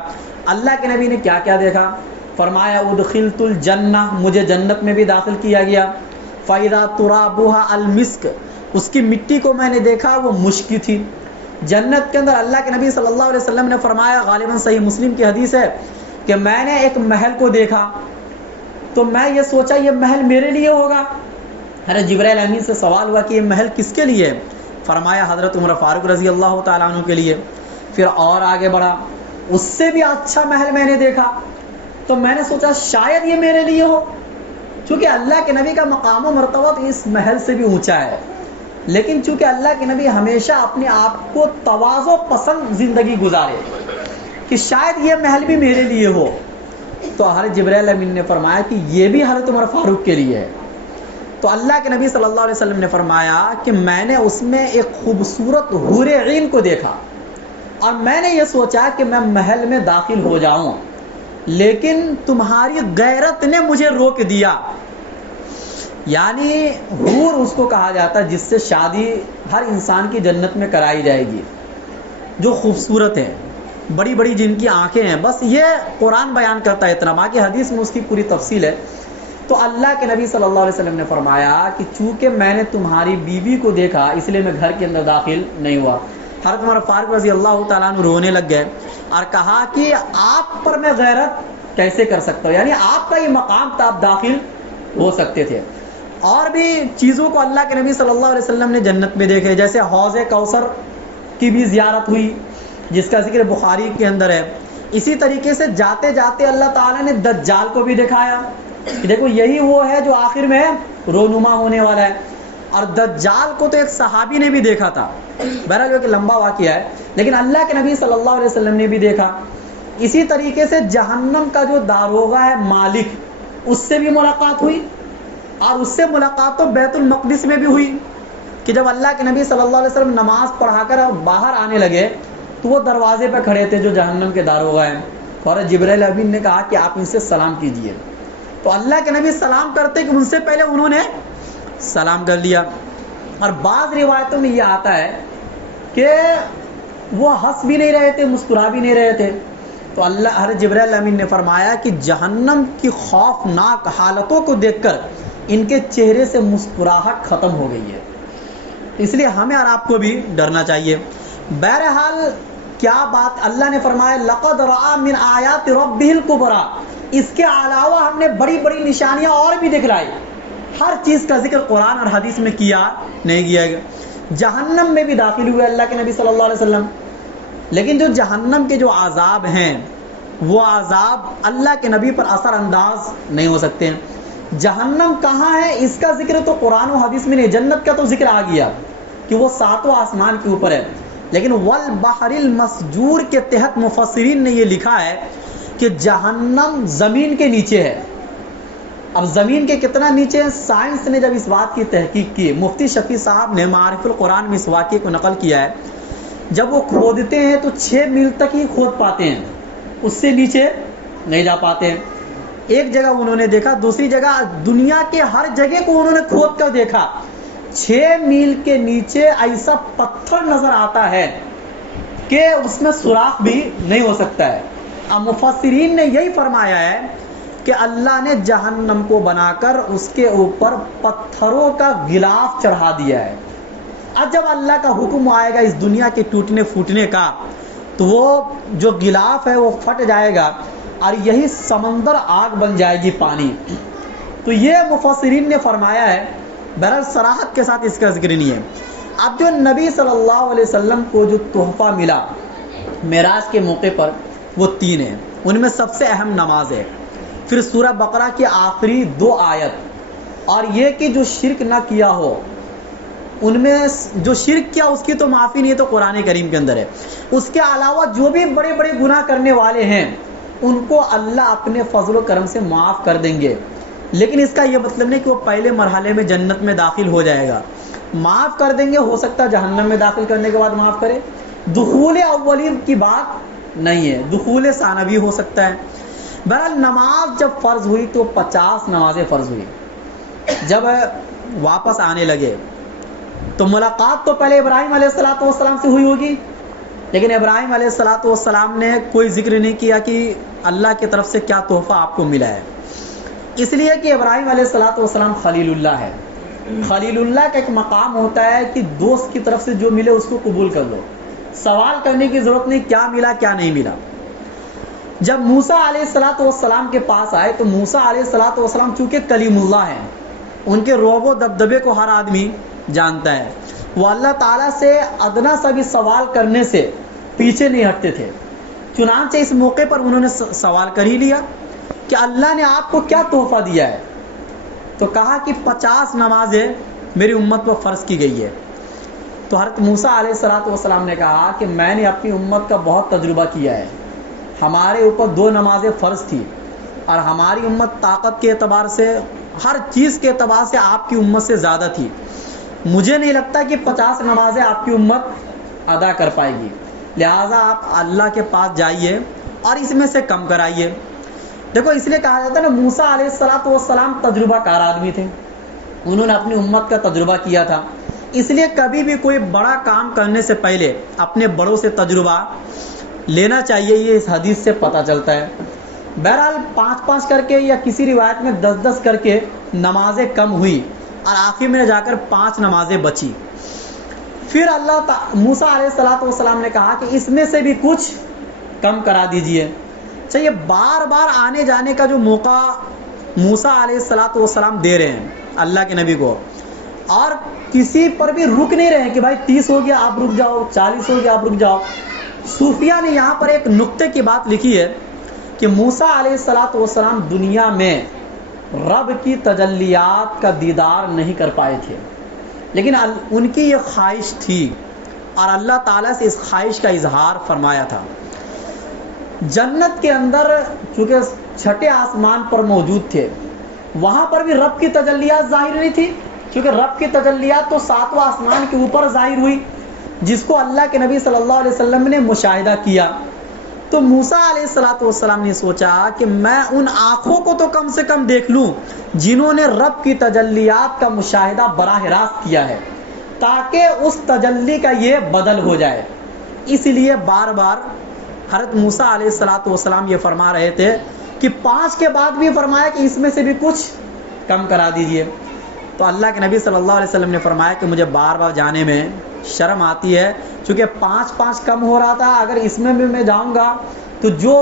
اللہ کے نبی نے کیا کیا دیکھا؟ فرمایا ادخلت الجنہ, مجھے جنت میں بھی داخل کیا گیا. فَإِذَا تُرَابُهَا الْمِسْكَ, اس کی مٹی کو میں نے دیکھا وہ مشکی تھی. جنت کے اندر اللہ کے نبی صلی اللہ علیہ وسلم نے فرمایا, غالباً صحیح مسلم کی حدیث ہے, کہ میں نے ایک محل کو دیکھا تو میں یہ سوچا یہ محل میرے لیے ہوگا. حضرت جبرائیل امین سے سوال ہوا کہ یہ محل کس کے لیے ہے؟ فرمایا حضرت عمر فاروق رضی اللہ تعالیٰ عنہ کے لیے. پھر اور آگے بڑھا, اس سے بھی اچھا محل میں نے دیکھا تو میں نے سوچا شاید یہ میرے لیے ہو, چونکہ اللہ کے نبی کا مقام و مرتبہ تو اس محل سے بھی اونچا ہے. لیکن چونکہ اللہ کے نبی ہمیشہ اپنے آپ کو تواضع پسند زندگی گزارے کہ شاید یہ محل بھی میرے لیے ہو, تو حضرت جبرائیل امین نے فرمایا کہ یہ بھی حضرت عمر فاروق کے لیے ہے. تو اللہ کے نبی صلی اللہ علیہ وسلم نے فرمایا کہ میں نے اس میں ایک خوبصورت حور عین کو دیکھا, اور میں نے یہ سوچا کہ میں محل میں داخل ہو جاؤں, لیکن تمہاری غیرت نے مجھے روک دیا. یعنی حور اس کو کہا جاتا ہے جس سے شادی ہر انسان کی جنت میں کرائی جائے گی, جو خوبصورت ہے, بڑی بڑی جن کی آنکھیں ہیں. بس یہ قرآن بیان کرتا ہے اتنا, باقی حدیث میں اس کی پوری تفصیل ہے. تو اللہ کے نبی صلی اللہ علیہ وسلم نے فرمایا کہ چونکہ میں نے تمہاری بیوی کو دیکھا اس لیے میں گھر کے اندر داخل نہیں ہوا. حضرت عمر فاروق رضی اللہ تعالیٰ عنہ رونے لگ گئے اور کہا کہ آپ پر میں غیرت کیسے کر سکتا ہوں, یعنی آپ کا یہ مقام تھا, آپ داخل ہو سکتے تھے. اور بھی چیزوں کو اللہ کے نبی صلی اللہ علیہ وسلم نے جنت میں دیکھے, جیسے حوض کوثر کی بھی زیارت ہوئی جس کا ذکر بخاری کے اندر ہے. اسی طریقے سے جاتے جاتے اللہ تعالیٰ نے دجال کو بھی دکھایا کہ دیکھو یہی وہ ہے جو آخر میں رونما ہونے والا ہے. اور دجال کو تو ایک صحابی نے بھی دیکھا تھا, بہرحال جو کہ لمبا واقعہ ہے, لیکن اللہ کے نبی صلی اللہ علیہ وسلم نے بھی دیکھا. اسی طریقے سے جہنم کا جو داروغہ ہے مالک, اس سے بھی ملاقات ہوئی, اور اس سے ملاقات تو بیت المقدس میں بھی ہوئی کہ جب اللہ کے نبی صلی اللہ علیہ وسلم نماز پڑھا کر باہر آنے لگے تو وہ دروازے پہ کھڑے تھے جو جہنم کے داروغہ ہیں, اور جبرائیل امین نے کہا کہ آپ ان سے سلام کیجئے. تو اللہ کے نبی سلام کرتے کہ ان سے پہلے انہوں نے سلام کر لیا. اور بعض روایتوں میں یہ آتا ہے کہ وہ ہنس بھی نہیں رہے تھے, مسکرا بھی نہیں رہے تھے. تو اللہ حضرت جبرائیل امین نے فرمایا کہ جہنم کی خوفناک حالتوں کو دیکھ کر ان کے چہرے سے مسکراہٹ ختم ہو گئی ہے. اس لیے ہمیں اور آپ کو بھی ڈرنا چاہیے. بہرحال کیا بات, اللہ نے فرمایا لقد رأى من آیات ربہ الکبریٰ, اس کے علاوہ ہم نے بڑی بڑی نشانیاں اور بھی دکھلائی. ہر چیز کا ذکر قرآن اور حدیث میں کیا نہیں کیا گیا. جہنم میں بھی داخل ہوئے اللہ کے نبی صلی اللہ علیہ وسلم, لیکن جو جہنم کے جو عذاب ہیں وہ عذاب اللہ کے نبی پر اثر انداز نہیں ہو سکتے ہیں. جہنم کہاں ہے اس کا ذکر تو قرآن و حدیث میں نہیں, جنت کا تو ذکر آ گیا کہ وہ ساتوں آسمان کے اوپر ہے. لیکن والبحر المسجور کے تحت مفسرین نے یہ لکھا ہے کہ جہنم زمین کے نیچے ہے. اب زمین کے کتنا نیچے ہے, سائنس نے جب اس بات کی تحقیق کی, مفتی شفیع صاحب نے معارف القرآن میں اس واقعے کو نقل کیا ہے, جب وہ کھودتے ہیں تو 6 میل تک ہی کھود پاتے ہیں, اس سے نیچے نہیں جا پاتے ہیں. ایک جگہ انہوں نے دیکھا, دوسری جگہ دنیا کے ہر جگہ کو انہوں نے کھود کر دیکھا, 6 میل کے نیچے ایسا پتھر نظر آتا ہے کہ اس میں سوراخ بھی نہیں ہو سکتا ہے. اب مفسرین نے یہی فرمایا ہے کہ اللہ نے جہنم کو بنا کر اس کے اوپر پتھروں کا غلاف چڑھا دیا ہے. اب جب اللہ کا حکم آئے گا اس دنیا کے ٹوٹنے پھوٹنے کا تو وہ جو غلاف ہے وہ پھٹ جائے گا اور یہی سمندر آگ بن جائے گی, پانی. تو یہ مفسرین نے فرمایا ہے, بہرحال صراحت کے ساتھ اس کا ذکر نہیں ہے. اب جو نبی صلی اللہ علیہ وسلم کو جو تحفہ ملا معراج کے موقع پر وہ 3 ہیں, ان میں سب سے اہم نماز ہے, پھر سورہ بقرہ کی آخری 2 آیت, اور یہ کہ جو شرک نہ کیا ہو, ان میں جو شرک کیا اس کی تو معافی نہیں ہے, تو قرآن کریم کے اندر ہے. اس کے علاوہ جو بھی بڑے بڑے گناہ کرنے والے ہیں ان کو اللہ اپنے فضل و کرم سے معاف کر دیں گے، لیکن اس کا یہ مطلب نہیں کہ وہ پہلے مرحلے میں جنت میں داخل ہو جائے گا. معاف کر دیں گے، ہو سکتا ہے جہنم میں داخل کرنے کے بعد معاف کرے. دخول اولی کی بات نہیں ہے، دخول ثانوی ہو سکتا ہے. بہرحال نماز جب فرض ہوئی تو 50 نمازیں فرض ہوئی. جب واپس آنے لگے تو ملاقات تو پہلے ابراہیم علیہ السلام سے ہوئی ہوگی، لیکن ابراہیم علیہ السلام نے کوئی ذکر نہیں کیا کہ اللہ کی طرف سے کیا تحفہ آپ کو ملا ہے، اس لیے کہ ابراہیم علیہ السلام خلیل اللہ ہے. خلیل اللہ کا ایک مقام ہوتا ہے کہ دوست کی طرف سے جو ملے اس کو قبول کر لو، سوال کرنے کی ضرورت نہیں کیا ملا کیا نہیں ملا. جب موسیٰ علیہ السلام کے پاس آئے تو موسیٰ علیہ السلام چونکہ کلیم اللہ ہیں، ان کے رعب و دبدبے کو ہر آدمی جانتا ہے. وہ اللہ تعالیٰ سے ادنا سا بھی سوال کرنے سے پیچھے نہیں ہٹتے تھے. چنانچہ اس موقع پر انہوں نے سوال کر ہی لیا کہ اللہ نے آپ کو کیا تحفہ دیا ہے، تو کہا کہ 50 نمازیں میری امت پر فرض کی گئی ہے. تو حضرت موسیٰ علیہ السلام نے کہا کہ میں نے اپنی امت کا بہت تجربہ کیا ہے، ہمارے اوپر 2 نمازیں فرض تھی اور ہماری امت طاقت کے اعتبار سے ہر چیز کے اعتبار سے آپ کی امت سے زیادہ تھی. مجھے نہیں لگتا کہ 50 نمازیں آپ کی امت ادا کر پائے گی، لہٰذا آپ اللہ کے پاس جائیے اور اس میں سے کم کرائیے. دیکھو اس لیے کہا جاتا ہے نا موسیٰ علیہ السلام تجربہ کار آدمی تھے، انہوں نے اپنی امت کا تجربہ کیا تھا. اس لیے کبھی بھی کوئی بڑا کام کرنے سے پہلے اپنے بڑوں سے تجربہ لینا چاہیے، یہ اس حدیث سے پتہ چلتا ہے. بہرحال 5 کر کے یا کسی روایت میں 10 کر کے نمازیں کم ہوئی اور آخر میں جا کر 5 نمازیں بچی. پھر موسیٰ علیہ السلام نے کہا کہ اس میں سے بھی کچھ کم کرا دیجئے. چاہیے بار بار آنے جانے کا جو موقع موسیٰ علیہ السلام دے رہے ہیں اللہ کے نبی کو، اور کسی پر بھی رک نہیں رہے ہیں کہ بھائی 30 ہو گیا آپ رک جاؤ، 40 ہو گیا آپ رک جاؤ. صوفیہ نے یہاں پر ایک نقطے کی بات لکھی ہے کہ موسیٰ علیہ السلام دنیا میں رب کی تجلیات کا دیدار نہیں کر پائے تھے، لیکن ان کی یہ خواہش تھی اور اللہ تعالیٰ سے اس خواہش کا اظہار فرمایا تھا. جنت کے اندر چونکہ 6 آسمان پر موجود تھے، وہاں پر بھی رب کی تجلیات ظاہر نہیں تھی، کیونکہ رب کی تجلیات تو 7واں آسمان کے اوپر ظاہر ہوئی جس کو اللہ کے نبی صلی اللہ علیہ وسلم نے مشاہدہ کیا. تو موسیٰ علیہ السلام نے سوچا کہ میں ان آنکھوں کو تو کم سے کم دیکھ لوں جنہوں نے رب کی تجلیات کا مشاہدہ براہ راست کیا ہے، تاکہ اس تجلی کا یہ بدل ہو جائے. اس لیے بار بار حضرت موسیٰ علیہ السلام یہ فرما رہے تھے کہ 5 کے بعد بھی فرمایا کہ اس میں سے بھی کچھ کم کرا دیجئے. تو اللہ کے نبی صلی اللہ علیہ وسلم نے فرمایا کہ مجھے بار بار جانے میں شرم آتی ہے، چونکہ 5 کم ہو رہا تھا، اگر اس میں بھی میں جاؤں گا تو جو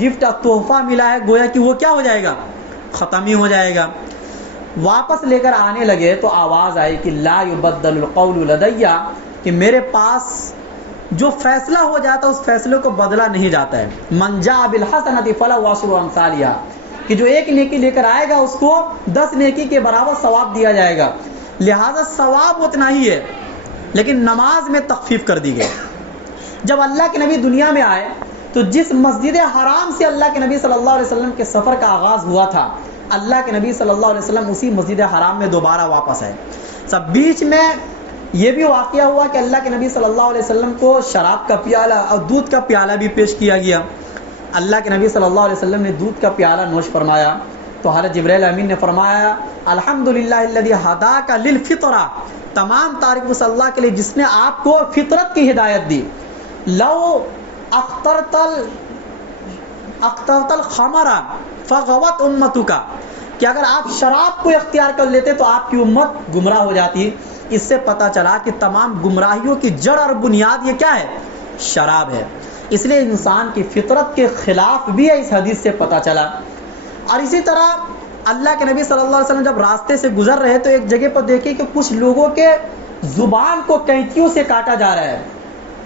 گفٹ تحفہ ملا ہے گویا کہ وہ کیا ہو جائے گا، ختم ہی ہو جائے گا. واپس لے کر آنے لگے تو آواز آئی کہ لا یبدل القول لدی، کہ میرے پاس جو فیصلہ ہو جاتا ہے اس فیصلے کو بدلا نہیں جاتا ہے. من جاء بالحسنۃ فلہ عشر امثالھا، کہ جو 1 نیکی لے کر آئے گا اس کو 10 نیکی کے برابر ثواب دیا جائے گا. لہذا ثواب اتنا ہی ہے، لیکن نماز میں تخفیف کر دی گئی. جب اللہ کے نبی دنیا میں آئے تو جس مسجد حرام سے اللہ کے نبی صلی اللہ علیہ وسلم کے سفر کا آغاز ہوا تھا، اللہ کے نبی صلی اللہ علیہ وسلم اسی مسجد حرام میں دوبارہ واپس آئے. سب بیچ میں یہ بھی واقعہ ہوا کہ اللہ کے نبی صلی اللہ علیہ وسلم کو شراب کا پیالہ اور دودھ کا پیالہ بھی پیش کیا گیا. اللہ کے نبی صلی اللہ علیہ وسلم نے دودھ کا پیالہ نوش فرمایا تو حضرت جبرائیل امین نے فرمایا الحمدللہ الذی ہداک للفطرہ، تمام تعریف اس اللہ کے لیے جس نے آپ کو فطرت کی ہدایت دی. لو اخترت الخمر فغوت امتک، کہ اگر آپ شراب کو اختیار کر لیتے تو آپ کی امت گمراہ ہو جاتی. اس سے پتہ چلا کہ تمام گمراہیوں کی جڑ اور بنیاد یہ کیا ہے، شراب ہے. اس لیے انسان کی فطرت کے خلاف بھی ہے، اس حدیث سے پتہ چلا. اور اسی طرح اللہ کے نبی صلی اللہ علیہ وسلم جب راستے سے گزر رہے تو ایک جگہ پر دیکھے کہ کچھ لوگوں کے زبان کو کینچیوں سے کاٹا جا رہا ہے.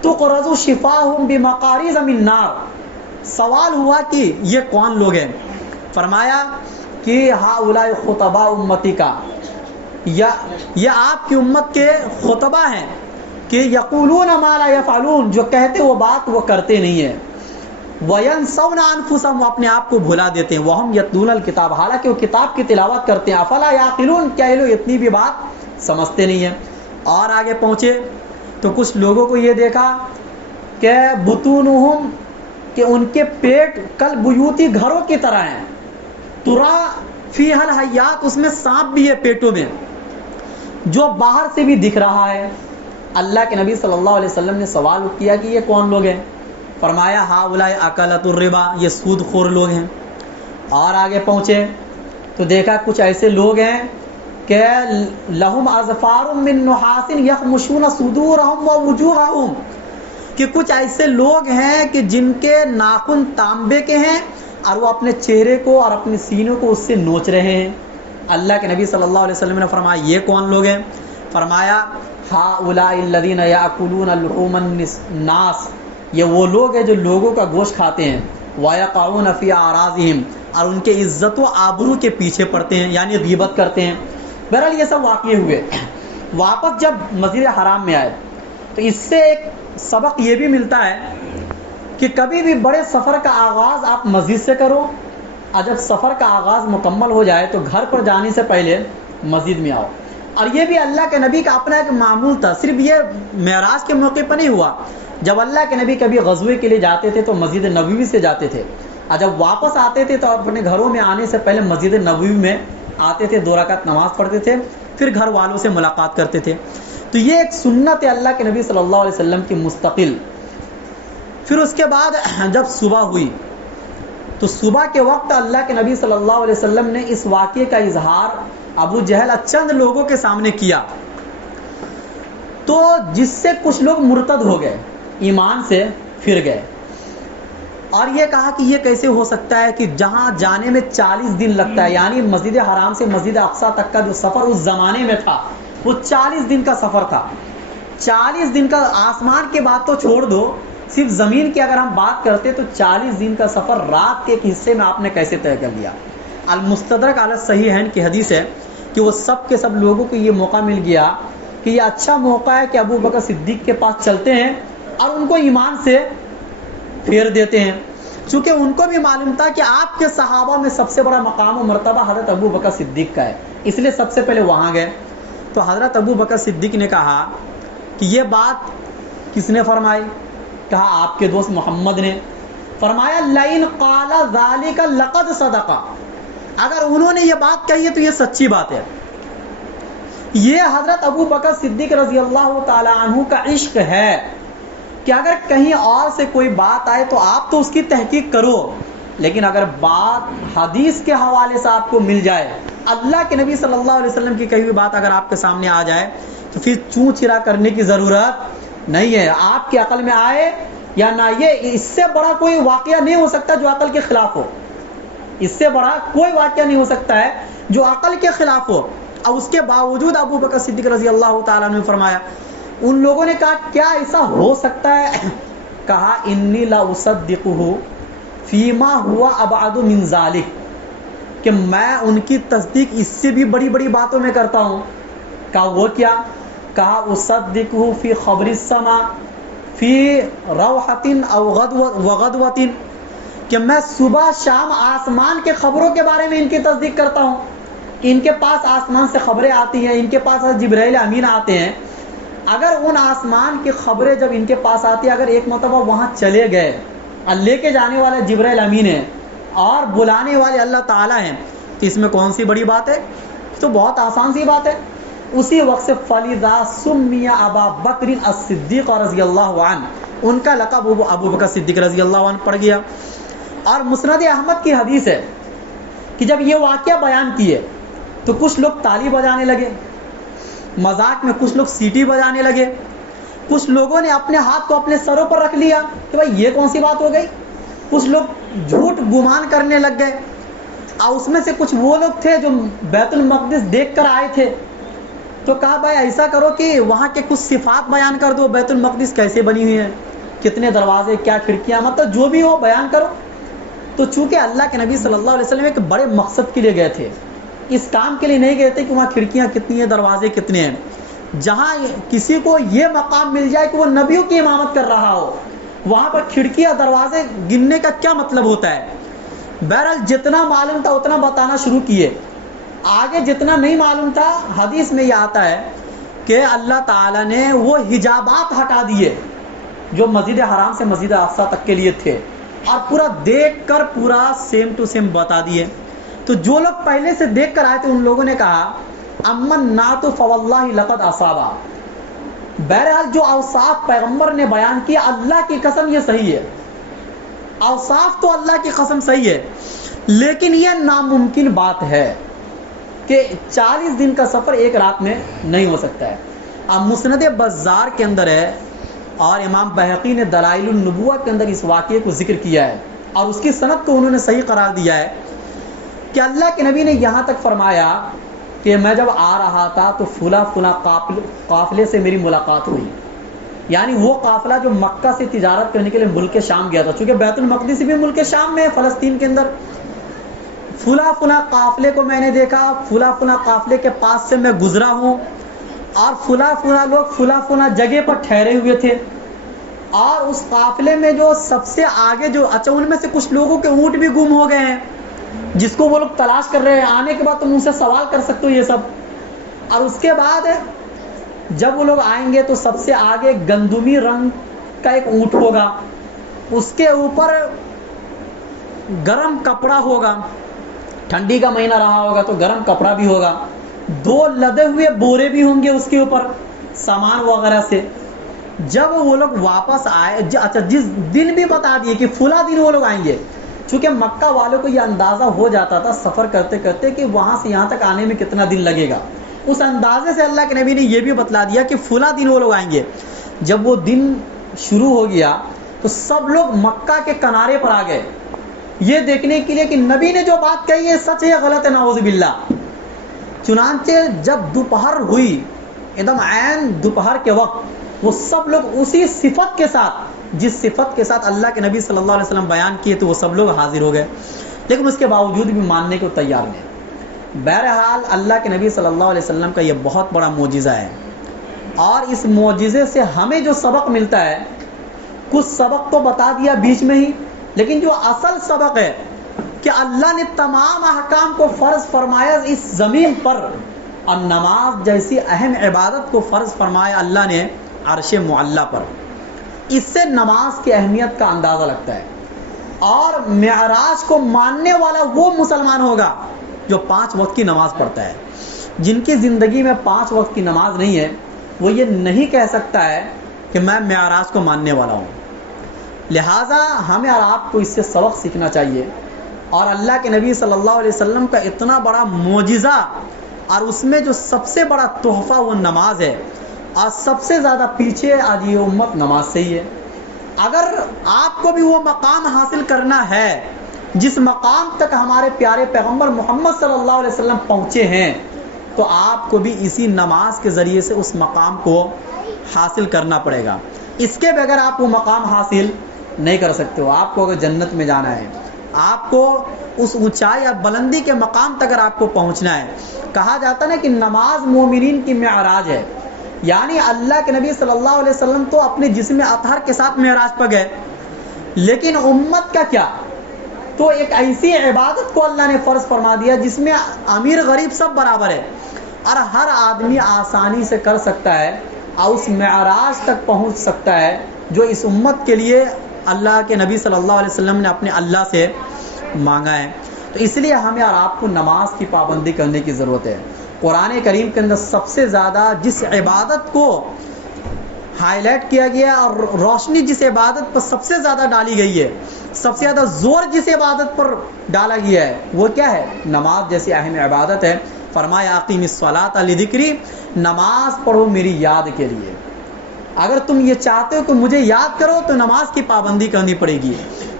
تقرض شفاہم بمقارض من نار. سوال ہوا کہ یہ کون لوگ ہیں؟ فرمایا کہ ہؤلاء خطباء امتی کا، یہ آپ کی امت کے خطبہ ہیں کہ یقولون ما لا یفعلون، جو کہتے وہ بات وہ کرتے نہیں ہیں. وَيَنْسَوْنَ أَنفُسَهُمْ، اپنے آپ کو بھلا دیتے ہیں، وَهُمْ يَتْلُونَ الْكِتَابَ، حالانکہ وہ کتاب کی تلاوت کرتے ہیں، أَفَلَا يَعْقِلُونَ، کیا یہ لوگ اتنی بھی بات سمجھتے نہیں ہیں؟ اور آگے پہنچے تو کچھ لوگوں کو یہ دیکھا کہ بطونہم، کہ ان کے پیٹ کل بیوتی گھروں کی طرح ہیں، ترا فیہا الحیات، اس میں سانپ بھی ہے پیٹوں میں، جو باہر سے بھی دکھ رہا ہے۔ اللہ کے نبی صلی اللہ علیہ وسلم نے سوال کیا کہ یہ کون لوگ ہیں؟ فرمایا ہؤلاء اکلۃ الربا، یہ سود خور لوگ ہیں۔ اور آگے پہنچے تو دیکھا کچھ ایسے لوگ ہیں کہ لہم اظفار من نحاس یخمشون صدورہم ووجوہہم، کہ کچھ ایسے لوگ ہیں کہ جن کے ناخن تانبے کے ہیں اور وہ اپنے چہرے کو اور اپنے سینوں کو اس سے نوچ رہے ہیں۔ اللہ کے نبی صلی اللہ علیہ وسلم نے فرمایا یہ کون لوگ ہیں؟ فرمایا ہؤلاء الذین یاکلون لحوم الناس، یہ وہ لوگ ہیں جو لوگوں کا گوشت کھاتے ہیں، ویقعون فی اعراضہم، اور ان کے عزت و آبرو کے پیچھے پڑتے ہیں، یعنی غیبت کرتے ہیں۔ بہرحال یہ سب واقعے ہوئے۔ واپس جب مسجد حرام میں آئے تو اس سے ایک سبق یہ بھی ملتا ہے کہ کبھی بھی بڑے سفر کا آغاز آپ مسجد سے کرو، اور جب سفر کا آغاز مکمل ہو جائے تو گھر پر جانے سے پہلے مسجد میں آؤ۔ اور یہ بھی اللہ کے نبی کا اپنا ایک معمول تھا، صرف یہ معراج کے موقع پر نہیں ہوا، جب اللہ کے نبی کبھی غزوے کے لیے جاتے تھے تو مسجد نبوی سے جاتے تھے، اور جب واپس آتے تھے تو اپنے گھروں میں آنے سے پہلے مسجد نبوی میں آتے تھے، 2 رکعت نماز پڑھتے تھے، پھر گھر والوں سے ملاقات کرتے تھے۔ تو یہ ایک سنت ہے اللہ کے نبی صلی اللہ علیہ وسلم کی مستقل۔ پھر اس کے بعد جب صبح ہوئی تو صبح کے وقت اللہ کے نبی صلی اللہ علیہ وسلم نے اس واقعے کا اظہار ابو جہل چند لوگوں کے سامنے کیا، تو جس سے کچھ لوگ مرتد ہو گئے، ایمان سے پھر گئے، اور یہ کہا کہ یہ کیسے ہو سکتا ہے کہ جہاں جانے میں 40 دن لگتا ہے، یعنی مسجد حرام سے مسجد اقصیٰ تک کا جو سفر اس زمانے میں تھا وہ 40 دن کا سفر تھا۔ 40 دن کا، آسمان کے بات تو چھوڑ دو، صرف زمین کی اگر ہم بات کرتے تو 40 دن کا سفر رات کے ایک حصے میں آپ نے کیسے طے کر لیا؟ المستدرک علی الصحیحین کی حدیث ہے کہ وہ سب کے سب لوگوں کو یہ موقع مل گیا کہ یہ اچھا موقع ہے کہ ابو بکر صدیق کے پاس چلتے ہیں اور ان کو ایمان سے پھیر دیتے ہیں، چونکہ ان کو بھی معلوم تھا کہ آپ کے صحابہ میں سب سے بڑا مقام و مرتبہ حضرت ابو بکر صدیق کا ہے، اس لیے سب سے پہلے وہاں گئے۔ تو حضرت ابو بکر صدیق نے کہا کہ یہ بات کس نے فرمائی؟ کہا آپ کے دوست محمد نے۔ فرمایا لئن قال ذلك لقد صدق، اگر انہوں نے یہ بات کہی ہے تو یہ سچی بات ہے۔ یہ حضرت ابو بکر صدیق رضی اللہ تعالی عنہ کا عشق ہے کہ اگر کہیں اور سے کوئی بات آئے تو آپ تو اس کی تحقیق کرو، لیکن اگر بات حدیث کے حوالے سے آپ کو مل جائے، اللہ کے نبی صلی اللہ علیہ وسلم کی کہی ہوئی بات اگر آپ کے سامنے آ جائے تو پھر چوں چرا کرنے کی ضرورت نہیں ہے۔ آپ کی عقل میں آئے یا نہ، یہ اس سے بڑا کوئی واقعہ نہیں ہو سکتا جو عقل کے خلاف ہو، اس سے بڑا کوئی واقعہ نہیں ہو سکتا ہے جو عقل کے خلاف ہو۔ اور اس کے باوجود ابو بکر صدیق رضی اللہ تعالیٰ عنہ نے فرمایا، ان لوگوں نے کہا کیا ایسا ہو سکتا ہے؟ کہا انی لا اصدقہ فیما ہوا ابعد من ذلک، کہ میں ان کی تصدیق اس سے بھی بڑی بڑی باتوں میں کرتا ہوں۔ کہا وہ کیا؟ کہا اصدقہ فی خبر السماء فی روحۃ او غدوۃ، کہ میں صبح شام آسمان کے خبروں کے بارے میں ان کی تصدیق کرتا ہوں۔ ان کے پاس آسمان سے خبریں آتی ہیں، ان کے پاس جبرائیل امین آتے ہیں، اگر ان آسمان کی خبریں جب ان کے پاس آتی ہیں، اگر ایک مرتبہ وہاں چلے گئے اور لے کے جانے والا جبرائیل امین ہے اور بلانے والے اللہ تعالیٰ ہیں، تو اس میں کون سی بڑی بات ہے؟ تو بہت آسان سی بات ہے۔ اسی وقت سے فَلِذَا سُمِّيَ ابا بکر الصدیق رضی اللہ عنہ، ان کا لقب ابو بکر صدیق رضی اللہ عنہ پڑ گیا۔ اور مسند احمد کی حدیث ہے کہ جب یہ واقعہ بیان کیے تو کچھ لوگ تالی بجانے لگے، مذاق میں کچھ لوگ سیٹی بجانے لگے، کچھ لوگوں نے اپنے ہاتھ کو اپنے سروں پر رکھ لیا کہ بھائی یہ کون سی بات ہو گئی، کچھ لوگ جھوٹ گمان کرنے لگ گئے، اور اس میں سے کچھ وہ لوگ تھے جو بیت المقدس دیکھ کر آئے تھے، تو کہا بھائی ایسا کرو کہ وہاں کے کچھ صفات بیان کر دو، بیت المقدس کیسے بنی ہوئی ہے، کتنے دروازے، کیا کھڑکیاں، مطلب جو بھی ہو بیان کرو۔ تو چونکہ اللہ کے نبی صلی اللہ علیہ وسلم ایک بڑے مقصد کے لیے گئے تھے، اس کام کے لیے نہیں گئے تھے کہ وہاں کھڑکیاں کتنی ہیں، دروازے کتنے ہیں۔ جہاں کسی کو یہ مقام مل جائے کہ وہ نبیوں کی امامت کر رہا ہو، وہاں پر کھڑکیاں دروازے گننے کا کیا مطلب ہوتا ہے؟ بہرحال جتنا معلوم تھا اتنا بتانا شروع کیے. آگے جتنا نہیں معلوم تھا، حدیث میں یہ آتا ہے کہ اللہ تعالیٰ نے وہ حجابات ہٹا دیے جو مسجد حرام سے مسجد اقصی تک کے لیے تھے، اور پورا دیکھ کر پورا سیم ٹو سیم بتا دیے. تو جو لوگ پہلے سے دیکھ کر آئے تھے ان لوگوں نے کہا امن نعت فواللہ لقد اصابا. بہرحال جو اوصاف پیغمبر نے بیان کیا، اللہ کی قسم یہ صحیح ہے. اوصاف تو اللہ کی قسم صحیح ہے، لیکن یہ ناممکن بات ہے کہ 40 دن کا سفر ایک رات میں نہیں ہو سکتا ہے. اب مسند بزار کے اندر ہے، اور امام بہقی نے دلائل النبوہ کے اندر اس واقعے کو ذکر کیا ہے، اور اس کی سند کو انہوں نے صحیح قرار دیا ہے کہ اللہ کے نبی نے یہاں تک فرمایا کہ میں جب آ رہا تھا تو فلاں قافلے سے میری ملاقات ہوئی. یعنی وہ قافلہ جو مکہ سے تجارت کرنے کے لیے ملک شام گیا تھا، چونکہ بیت المقدس بھی ملک شام میں ہے، فلسطین کے اندر. فلاں قافلے کو میں نے دیکھا، فلاں قافلے کے پاس سے میں گزرا ہوں، اور فلاں لوگ فلاں جگہ پر ٹھہرے ہوئے تھے. اور اس قافلے میں جو سب سے آگے جو ان میں سے کچھ لوگوں کے اونٹ بھی گم ہو گئے ہیں، جس کو وہ لوگ تلاش کر رہے ہیں. آنے کے بعد تم ان سے سوال کر سکتے ہو یہ سب. اور اس کے بعد جب وہ لوگ آئیں گے تو سب سے آگے گندمی رنگ کا ایک اونٹ ہوگا، اس کے اوپر گرم کپڑا ہوگا، ٹھنڈی کا مہینہ رہا ہوگا تو گرم کپڑا بھی ہوگا، 2 لدے ہوئے بورے بھی ہوں گے اس کے اوپر سامان وغیرہ سے. جب وہ لوگ واپس آئے، جس دن بھی بتا دیے کہ فلاں دن وہ لوگ آئیں گے، چونکہ مکہ والوں کو یہ اندازہ ہو جاتا تھا سفر کرتے کرتے کہ وہاں سے یہاں تک آنے میں کتنا دن لگے گا. اس اندازے سے اللہ کے نبی نے یہ بھی بتلا دیا کہ فلاں دن وہ لوگ آئیں گے. جب وہ دن شروع ہو گیا تو سب لوگ مکہ کے کنارے پر آ گئے یہ دیکھنے کے لیے کہ نبی نے جو بات کہی ہے سچ ہے یا غلط ہے، نعوذ باللہ. چنانچہ جب دوپہر ہوئی، ایک دم عین دوپہر کے وقت، وہ سب لوگ اسی صفت کے ساتھ، جس صفت کے ساتھ اللہ کے نبی صلی اللہ علیہ وسلم بیان کیے تو وہ سب لوگ حاضر ہو گئے، لیکن اس کے باوجود بھی ماننے کو تیار نہیں. بہرحال اللہ کے نبی صلی اللہ علیہ وسلم کا یہ بہت بڑا معجزہ ہے، اور اس معجزے سے ہمیں جو سبق ملتا ہے، کچھ سبق تو بتا دیا بیچ میں ہی، لیکن جو اصل سبق ہے کہ اللہ نے تمام احکام کو فرض فرمایا اس زمین پر، اور نماز جیسی اہم عبادت کو فرض فرمایا اللہ نے عرش معلی پر. اس سے نماز کی اہمیت کا اندازہ لگتا ہے. اور معراج کو ماننے والا وہ مسلمان ہوگا جو 5 وقت کی نماز پڑھتا ہے. جن کی زندگی میں 5 وقت کی نماز نہیں ہے، وہ یہ نہیں کہہ سکتا ہے کہ میں معراج کو ماننے والا ہوں. لہٰذا ہمیں اور آپ کو اس سے سبق سیکھنا چاہیے. اور اللہ کے نبی صلی اللہ علیہ وسلم کا اتنا بڑا معجزہ، اور اس میں جو سب سے بڑا تحفہ وہ نماز ہے، اور سب سے زیادہ پیچھے آج یہ امت نماز سے ہی ہے. اگر آپ کو بھی وہ مقام حاصل کرنا ہے جس مقام تک ہمارے پیارے پیغمبر محمد صلی اللہ علیہ وسلم پہنچے ہیں، تو آپ کو بھی اسی نماز کے ذریعے سے اس مقام کو حاصل کرنا پڑے گا. اس کے بغیر آپ وہ مقام حاصل نہیں کر سکتے ہو. آپ کو اگر جنت میں جانا ہے، آپ کو اس اونچائی یا بلندی کے مقام تک اگر آپ کو پہنچنا ہے، کہا جاتا ہے کہ نماز مومنین کی معراج ہے. یعنی اللہ کے نبی صلی اللہ علیہ وسلم تو اپنے جسم اطہر کے ساتھ معراج پر گئے، لیکن امت کا کیا؟ تو ایک ایسی عبادت کو اللہ نے فرض فرما دیا جس میں امیر غریب سب برابر ہے، اور ہر آدمی آسانی سے کر سکتا ہے اور اس معراج تک پہنچ سکتا ہے جو اس امت کے لیے اللہ کے نبی صلی اللہ علیہ وسلم نے اپنے اللہ سے مانگا ہے. تو اس لیے ہمیں اور آپ کو نماز کی پابندی کرنے کی ضرورت ہے. قرآن کریم کے اندر سب سے زیادہ جس عبادت کو ہائی لائٹ کیا گیا اور روشنی جس عبادت پر سب سے زیادہ ڈالی گئی ہے، سب سے زیادہ زور جس عبادت پر ڈالا گیا ہے، وہ کیا ہے؟ نماز جیسی اہم عبادت ہے. فرمایا اقیم الصلاۃ لذکری، نماز پڑھو میری یاد کے لیے. اگر تم یہ چاہتے ہو کہ مجھے یاد کرو تو نماز کی پابندی کرنی پڑے گی.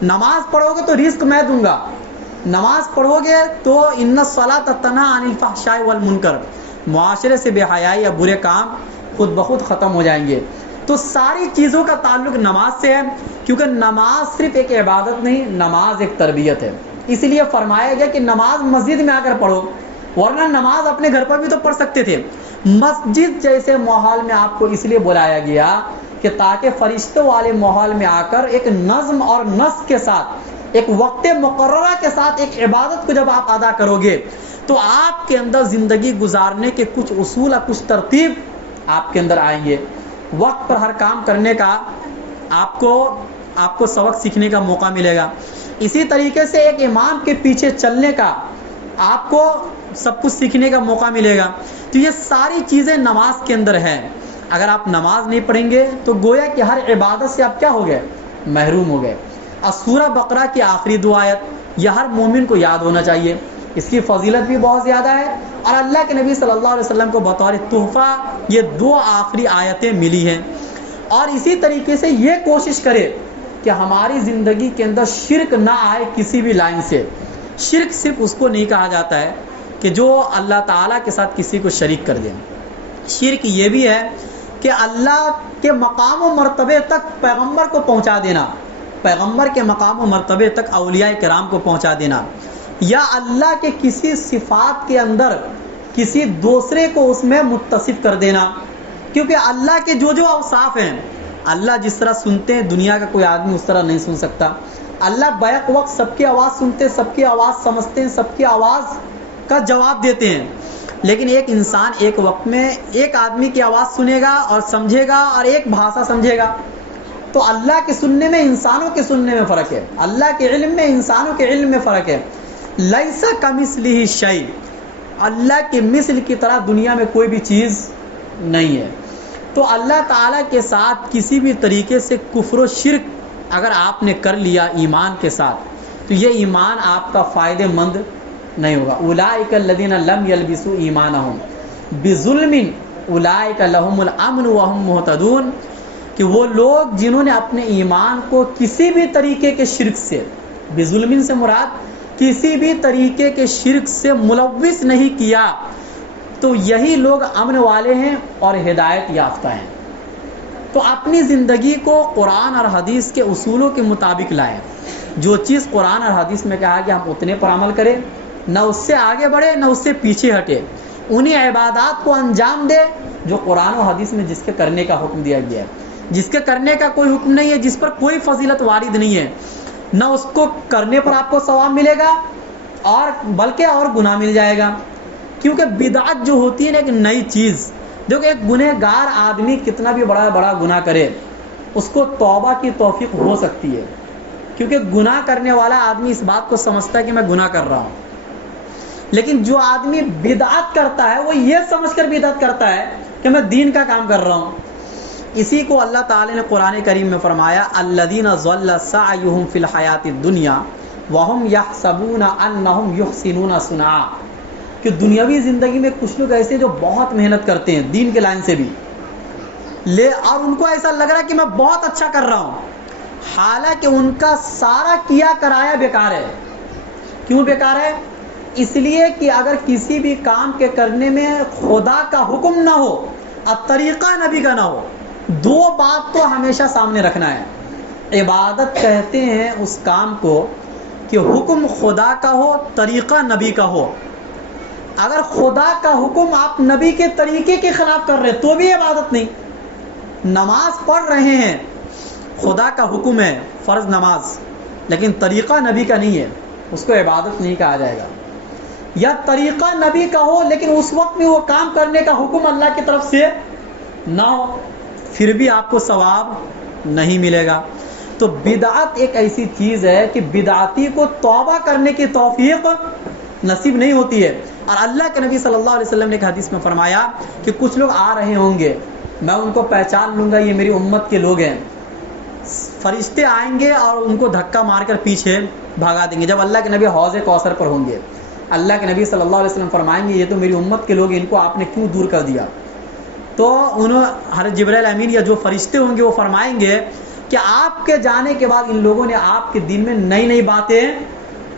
نماز پڑھو گے تو رزق میں دوں گا. نماز پڑھو گے تو ان الصلاۃ تنہی عن الفحشاء والمنکر، معاشرے سے بے حیائی یا برے کام خود بخود ختم ہو جائیں گے. تو ساری چیزوں کا تعلق نماز سے ہے، کیونکہ نماز صرف ایک عبادت نہیں، نماز ایک تربیت ہے. اس لیے فرمایا گیا کہ نماز مسجد میں آ کر پڑھو، ورنہ نماز اپنے گھر پر بھی تو پڑھ سکتے تھے. مسجد جیسے ماحول میں آپ کو اس لیے بلایا گیا کہ تاکہ فرشتوں والے ماحول میں آ کر ایک نظم اور نسق کے ساتھ، ایک وقت مقررہ کے ساتھ ایک عبادت کو جب آپ ادا کرو گے تو آپ کے اندر زندگی گزارنے کے کچھ اصول اور کچھ ترتیب آپ کے اندر آئیں گے. وقت پر ہر کام کرنے کا آپ کو سبق سیکھنے کا موقع ملے گا. اسی طریقے سے ایک امام کے پیچھے چلنے کا آپ کو سب کچھ سیکھنے کا موقع ملے گا. تو یہ ساری چیزیں نماز کے اندر ہیں. اگر آپ نماز نہیں پڑھیں گے تو گویا کہ ہر عبادت سے آپ کیا ہو گئے؟ محروم ہو گئے. اور سورہ بقرہ کی آخری 2 آیت یہ ہر مومن کو یاد ہونا چاہیے. اس کی فضیلت بھی بہت زیادہ ہے اور اللہ کے نبی صلی اللہ علیہ وسلم کو بطور تحفہ یہ 2 آخری آیتیں ملی ہیں. اور اسی طریقے سے یہ کوشش کرے کہ ہماری زندگی کے اندر شرک نہ آئے کسی بھی لائن سے. شرک صرف اس کو نہیں کہا جاتا ہے کہ جو اللہ تعالیٰ کے ساتھ کسی کو شریک کر دیں. شرک یہ بھی ہے کہ اللہ کے مقام و مرتبے تک پیغمبر کو پہنچا دینا، پیغمبر کے مقام و مرتبے تک اولیاء کرام کو پہنچا دینا، یا اللہ کے کسی صفات کے اندر کسی دوسرے کو اس میں متصف کر دینا. کیونکہ اللہ کے جو اوصاف ہیں، اللہ جس طرح سنتے ہیں دنیا کا کوئی آدمی اس طرح نہیں سن سکتا. اللہ بیک وقت سب کی آواز سنتے، سب کی آواز سمجھتے ہیں، سب کی آواز کا جواب دیتے ہیں. لیکن ایک انسان ایک وقت میں ایک آدمی کی آواز سنے گا اور سمجھے گا اور ایک بھاشا سمجھے گا. تو اللہ کے سننے میں انسانوں کے سننے میں فرق ہے، اللہ کے علم میں انسانوں کے علم میں فرق ہے. لیس کمثلہ شیء، اللہ کے مثل کی طرح دنیا میں کوئی بھی چیز نہیں ہے. تو اللہ تعالیٰ کے ساتھ کسی بھی طریقے سے کفر و شرک اگر آپ نے کر لیا ایمان کے ساتھ تو یہ ایمان آپ کا فائدہ مند نہیں ہوگا. اولئک الذین لم یلبسوا ایمانہم بظلم اولئک لہم الامن وہم مہتدون، کہ وہ لوگ جنہوں نے اپنے ایمان کو کسی بھی طریقے کے شرک سے، بظلم سے مراد کسی بھی طریقے کے شرک سے ملوث نہیں کیا، تو یہی لوگ امن والے ہیں اور ہدایت یافتہ ہیں. تو اپنی زندگی کو قرآن اور حدیث کے اصولوں کے مطابق لائیں. جو چیز قرآن اور حدیث میں کہا کہ ہم اتنے پر عمل کریں، نہ اس سے آگے بڑھے نہ اس سے پیچھے ہٹے. انہی عبادات کو انجام دے جو قرآن و حدیث میں جس کے کرنے کا حکم دیا گیا ہے. جس کے کرنے کا کوئی حکم نہیں ہے، جس پر کوئی فضیلت وارد نہیں ہے، نہ اس کو کرنے پر آپ کو ثواب ملے گا اور بلکہ اور گناہ مل جائے گا. کیونکہ بدعت جو ہوتی ہے نا ایک نئی چیز، دیکھو ایک گنہگار آدمی کتنا بھی بڑا گناہ کرے اس کو توبہ کی توفیق ہو سکتی ہے، کیونکہ گناہ کرنے والا آدمی اس بات کو سمجھتا ہے کہ میں گناہ کر رہا ہوں. لیکن جو آدمی بدعت کرتا ہے وہ یہ سمجھ کر بدعت کرتا ہے کہ میں دین کا کام کر رہا ہوں. اسی کو اللہ تعالی نے قرآن کریم میں فرمایا الذین ضل سعیہم فی الحیاۃ الدنیا وہم یحسبون انہم یحسنون صنعا، کہ دنیاوی زندگی میں کچھ لوگ ایسے جو بہت محنت کرتے ہیں دین کے لائن سے بھی اور ان کو ایسا لگ رہا ہے کہ میں بہت اچھا کر رہا ہوں، حالانکہ ان کا سارا کیا کرایا بیکار ہے. کیوں بیکار ہے؟ اس لیے کہ اگر کسی بھی کام کے کرنے میں خدا کا حکم نہ ہو اور طریقہ نبی کا نہ ہو، 2 بات تو ہمیشہ سامنے رکھنا ہے. عبادت کہتے ہیں اس کام کو کہ حکم خدا کا ہو، طریقہ نبی کا ہو. اگر خدا کا حکم آپ نبی کے طریقے کے خلاف کر رہے تو بھی عبادت نہیں. نماز پڑھ رہے ہیں، خدا کا حکم ہے فرض نماز، لیکن طریقہ نبی کا نہیں ہے، اس کو عبادت نہیں کہا جائے گا. یا طریقہ نبی کا ہو لیکن اس وقت میں وہ کام کرنے کا حکم اللہ کی طرف سے نہ ہو، پھر بھی آپ کو ثواب نہیں ملے گا. تو بدعت ایک ایسی چیز ہے کہ بدعتی کو توبہ کرنے کی توفیق نصیب نہیں ہوتی ہے. اور اللہ کے نبی صلی اللہ علیہ وسلم نے ایک حدیث میں فرمایا کہ کچھ لوگ آ رہے ہوں گے، میں ان کو پہچان لوں گا یہ میری امت کے لوگ ہیں. فرشتے آئیں گے اور ان کو دھکا مار کر پیچھے بھگا دیں گے. جب اللہ کے نبی حوض کوثر پر ہوں گے، اللہ کے نبی صلی اللہ علیہ وسلم فرمائیں گے یہ تو میری امت کے لوگ ہیں، ان کو آپ نے کیوں دور کر دیا؟ تو حضرت جبرائیل امین یا جو فرشتے ہوں گے وہ فرمائیں گے کہ آپ کے جانے کے بعد ان لوگوں نے آپ کے دین میں نئی باتیں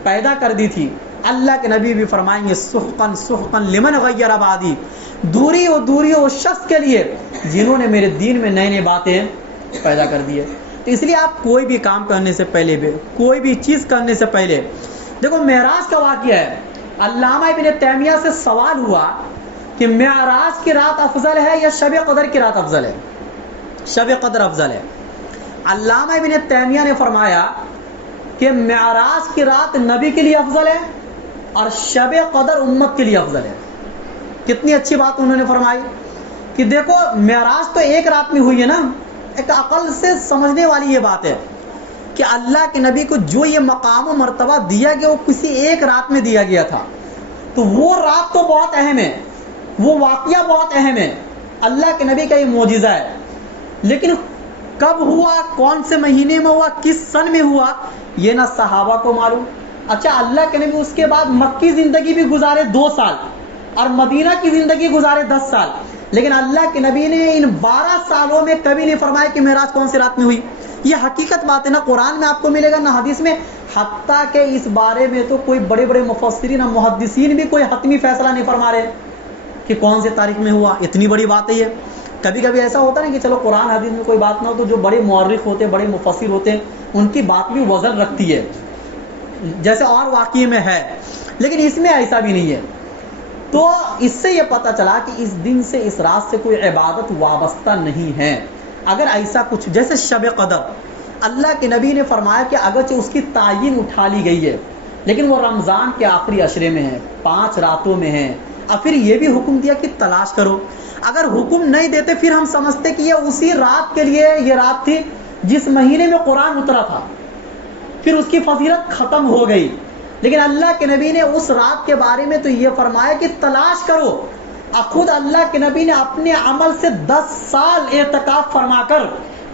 پیدا کر دی تھی. اللہ کے نبی بھی فرمائیں گے سحقاً سحقاً لمن غیر بعدی، دوری ہو شخص کے لیے جنہوں نے میرے دین میں نئی باتیں پیدا کر دی ہے. تو اس لیے آپ کوئی بھی کام کرنے سے پہلے بھی، کوئی بھی چیز کرنے سے پہلے، دیکھو معراج کا واقعہ ہے. علامہ ابن تیمیہ سے سوال ہوا کہ معراج کی رات افضل ہے یا شب قدر کی رات افضل ہے؟ شب قدر افضل ہے۔ علامہ ابن تیمیہ نے فرمایا کہ معراج کی رات نبی کے لیے افضل ہے اور شب قدر امت کے لیے افضل ہے۔ کتنی اچھی بات انہوں نے فرمائی کہ دیکھو معراج تو ایک رات میں ہوئی ہے نا، ایک عقل سے سمجھنے والی یہ بات ہے کہ اللہ کے نبی کو جو یہ مقام و مرتبہ دیا گیا وہ کسی ایک رات میں دیا گیا تھا، تو وہ رات تو بہت اہم ہے، وہ واقعہ بہت اہم ہے، اللہ کے نبی کا یہ معجزہ ہے، لیکن کب ہوا، کون سے مہینے میں ہوا، کس سن میں ہوا، یہ نہ صحابہ کو معلوم۔ اچھا اللہ کے نبی اس کے بعد مکی زندگی بھی گزارے 2 سال اور مدینہ کی زندگی گزارے 10 سال، لیکن اللہ کے نبی نے ان 12 سالوں میں کبھی نہیں فرمایا کہ معراج کون سی رات میں ہوئی۔ یہ حقیقت بات ہے، نہ قرآن میں آپ کو ملے گا نہ حدیث میں، حتیٰ کہ اس بارے میں تو کوئی بڑے بڑے مفسرین اور محدثین بھی کوئی حتمی فیصلہ نہیں فرما رہے کہ کون سی تاریخ میں ہوا۔ اتنی بڑی بات ہے یہ۔ کبھی کبھی ایسا ہوتا ہے نا کہ چلو قرآن حدیث میں کوئی بات نہ ہو تو جو بڑے مورخ ہوتے ہیں، بڑے مفسر ہوتے ہیں، ان کی بات بھی وزن رکھتی ہے جیسے اور واقعے میں ہے، لیکن اس میں ایسا بھی نہیں ہے۔ تو اس سے یہ پتہ چلا کہ اس دن سے اس رات سے کوئی عبادت وابستہ نہیں ہے۔ اگر ایسا کچھ جیسے شب قدر، اللہ کے نبی نے فرمایا کہ اگرچہ اس کی تعین اٹھا لی گئی ہے لیکن وہ رمضان کے آخری عشرے میں ہے، 5 راتوں میں ہے، اور پھر یہ بھی حکم دیا کہ تلاش کرو۔ اگر حکم نہیں دیتے پھر ہم سمجھتے کہ یہ اسی رات کے لیے یہ رات تھی جس مہینے میں قرآن اترا تھا، پھر اس کی فضیلت ختم ہو گئی۔ لیکن اللہ کے نبی نے اس رات کے بارے میں تو یہ فرمایا کہ تلاش کرو، اور خود اللہ کے نبی نے اپنے عمل سے 10 سال اعتکاف فرما کر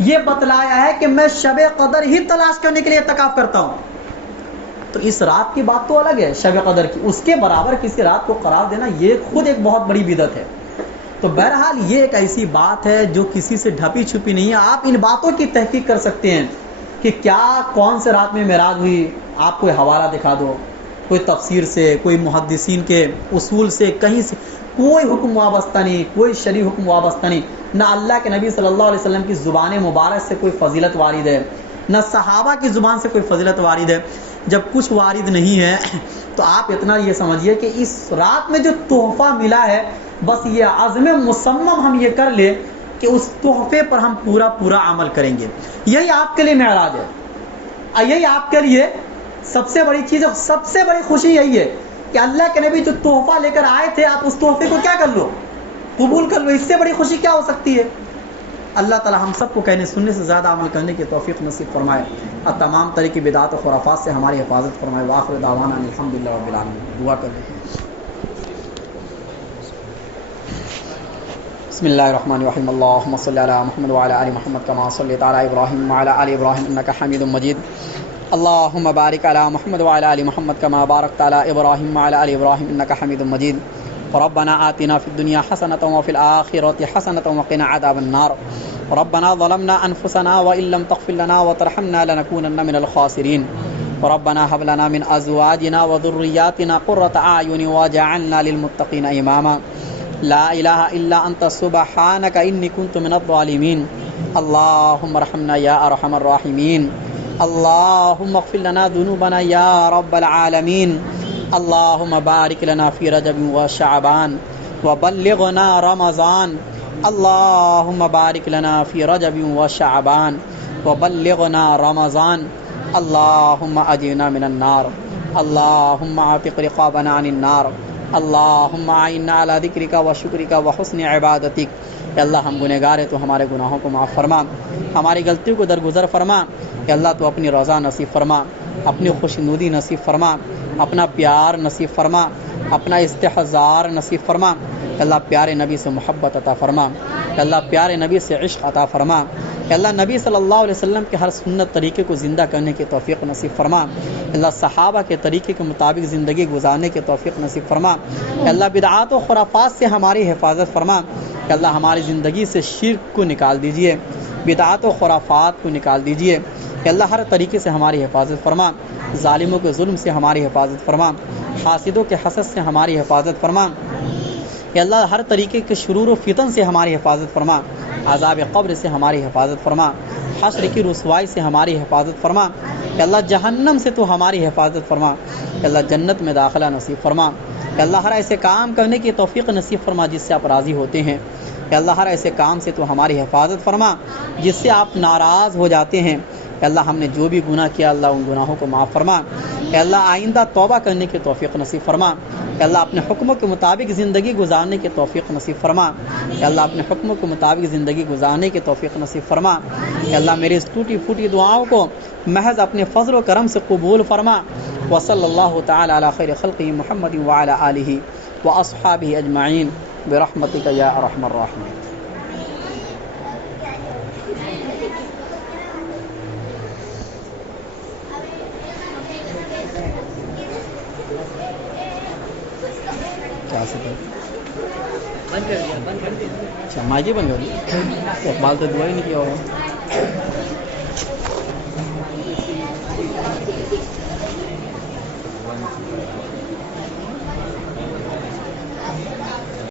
یہ بتلایا ہے کہ میں شب قدر ہی تلاش کرنے کے لیے اعتکاف کرتا ہوں۔ تو اس رات کی بات تو الگ ہے شب قدر کی، اس کے برابر کسی رات کو قرار دینا یہ خود ایک بہت بڑی بدعت ہے۔ تو بہرحال یہ ایک ایسی بات ہے جو کسی سے ڈھپی چھپی نہیں ہے، آپ ان باتوں کی تحقیق کر سکتے ہیں کہ کیا کون سے رات میں معراج ہوئی، آپ کوئی حوالہ دکھا دو، کوئی تفسیر سے، کوئی محدثین کے اصول سے، کہیں سے کوئی حکم وابستہ نہیں، کوئی شرعی حکم وابستہ نہیں، نہ اللہ کے نبی صلی اللہ علیہ وسلم کی زبان مبارک سے کوئی فضیلت وارد ہے، نہ صحابہ کی زبان سے کوئی فضیلت وارد ہے۔ جب کچھ وارد نہیں ہے تو آپ اتنا یہ سمجھیے کہ اس رات میں جو تحفہ ملا ہے بس یہ عزم مصمم ہم یہ کر لیں کہ اس تحفے پر ہم پورا عمل کریں گے۔ یہی آپ کے لیے معراج ہے، یہی آپ کے لیے سب سے بڑی چیز ہے، سب سے بڑی خوشی یہی ہے کہ اللہ کے نبی جو تحفہ لے کر آئے تھے آپ اس تحفے کو کیا کر لو، قبول کر لو۔ اس سے بڑی خوشی کیا ہو سکتی ہے؟ اللہ تعالی ہم سب کو کہنے سننے سے زیادہ عمل کرنے کی توفیق نصیب فرمائے اور تمام طرح کی بدعات و خرافات سے ہماری حفاظت فرمائے۔ وآخر دعوانا الحمدللہ رب العالمین۔ دعا کر لیں۔ بسم اللہ الرحمن الرحیم، اللہم صلی علی محمد وعلی آل محمد کما صلیت علی ابراہیم وعلی آل ابراہیم انک حمید مجید، اللہم بارک علی محمد وعلی آل محمد کما بارکت علی ابراہیم وعلی آل ابراہیم انک حمید مجید، ربنا آتنا فی الدنیا حسنۃ وفی الآخرۃ حسنۃ وقنا عذاب النار، ربنا ظلمنا انفسنا وان لم تغفر لنا وترحمنا لنکونن من الخاسرین، ربنا هب لنا من ازواجنا وذرياتنا قرة اعین واجعلنا للمتقین اماما، لا الہ الا انت سبحانک انی کنت من الظالمین، اللہم ارحمنا یا ارحم الراحمین، اللہم اغفر لنا ذنوبنا یا رب العالمین، اللہم بارک لنا فی رجب و شعبان وبلغنا رمضان، اللہم بارک لنا فی رجب و شعبان وبلغنا رمضان، اللہم اجرنا من النار، اللہم اعتق رقابنا عن النار، اللہم اعنا علی ذکرک و شکرک و حسن عبادتک۔ کہ اللہ ہم گنہگار ہیں تو ہمارے گناہوں کو معاف فرما، ہماری غلطیوں کو درگزر فرما، کہ اللہ تو اپنی رضا نصیب فرما، اپنی خوشنودی نصیب فرما، اپنا پیار نصیب فرما، اپنا استحضار نصیب فرما، کہ اللہ پیارے نبی سے محبت عطا فرما، کہ اللہ پیارے نبی سے عشق عطا فرما، کہ اللہ نبی صلی اللہ علیہ وسلم کے ہر سنت طریقے کو زندہ کرنے کی توفیق نصیب فرما، کہ اللہ صحابہ کے طریقے کے مطابق زندگی گزارنے کی توفیق نصیب فرما، کہ اللہ بدعات و خرافات سے ہماری حفاظت فرما، کہ اللہ ہماری زندگی سے شرک کو نکال دیجئے، بدعات و خرافات کو نکال دیجئے، کہ اللہ ہر طریقے سے ہماری حفاظت فرما، ظالموں کے ظلم سے ہماری حفاظت فرما، حاسدوں کے حسد سے ہماری حفاظت فرما، کہ اللہ ہر طریقے کے شرور و فتن سے ہماری حفاظت فرما، عذاب قبر سے ہماری حفاظت فرما، حشر کی رسوائی سے ہماری حفاظت فرما، کہ اللہ جہنم سے تو ہماری حفاظت فرما، کہ اللہ جنت میں داخلہ نصیب فرما، کہ اللہ ہر ایسے کام کرنے کی توفیق نصیب فرما جس سے آپ راضی ہوتے ہیں، اے اللہ ہر ایسے کام سے تو ہماری حفاظت فرما جس سے آپ ناراض ہو جاتے ہیں۔ اے اللہ ہم نے جو بھی گناہ کیا اللہ ان گناہوں کو معاف فرما۔ اے اللہ آئندہ توبہ کرنے کی توفیق نصیب فرما۔ اے اللہ اپنے حکموں کے مطابق زندگی گزارنے کی توفیق نصیب فرما۔ اے اللہ اپنے حکموں کے مطابق زندگی گزارنے کی توفیق نصیب فرما۔ اے اللہ میری اس ٹوٹی پھوٹی دعاؤں کو محض اپنے فضل و کرم سے قبول فرما۔ وصلی اللہ تعالی علی خیر خلقہ محمد وعلی آلہ واصحابہ اجمعین برحمتک یا ارحم الراحمین۔ بند کر دیا اچھا مائکی بن گئی اقبال تو دعا ہی نہیں کیا ہوگا۔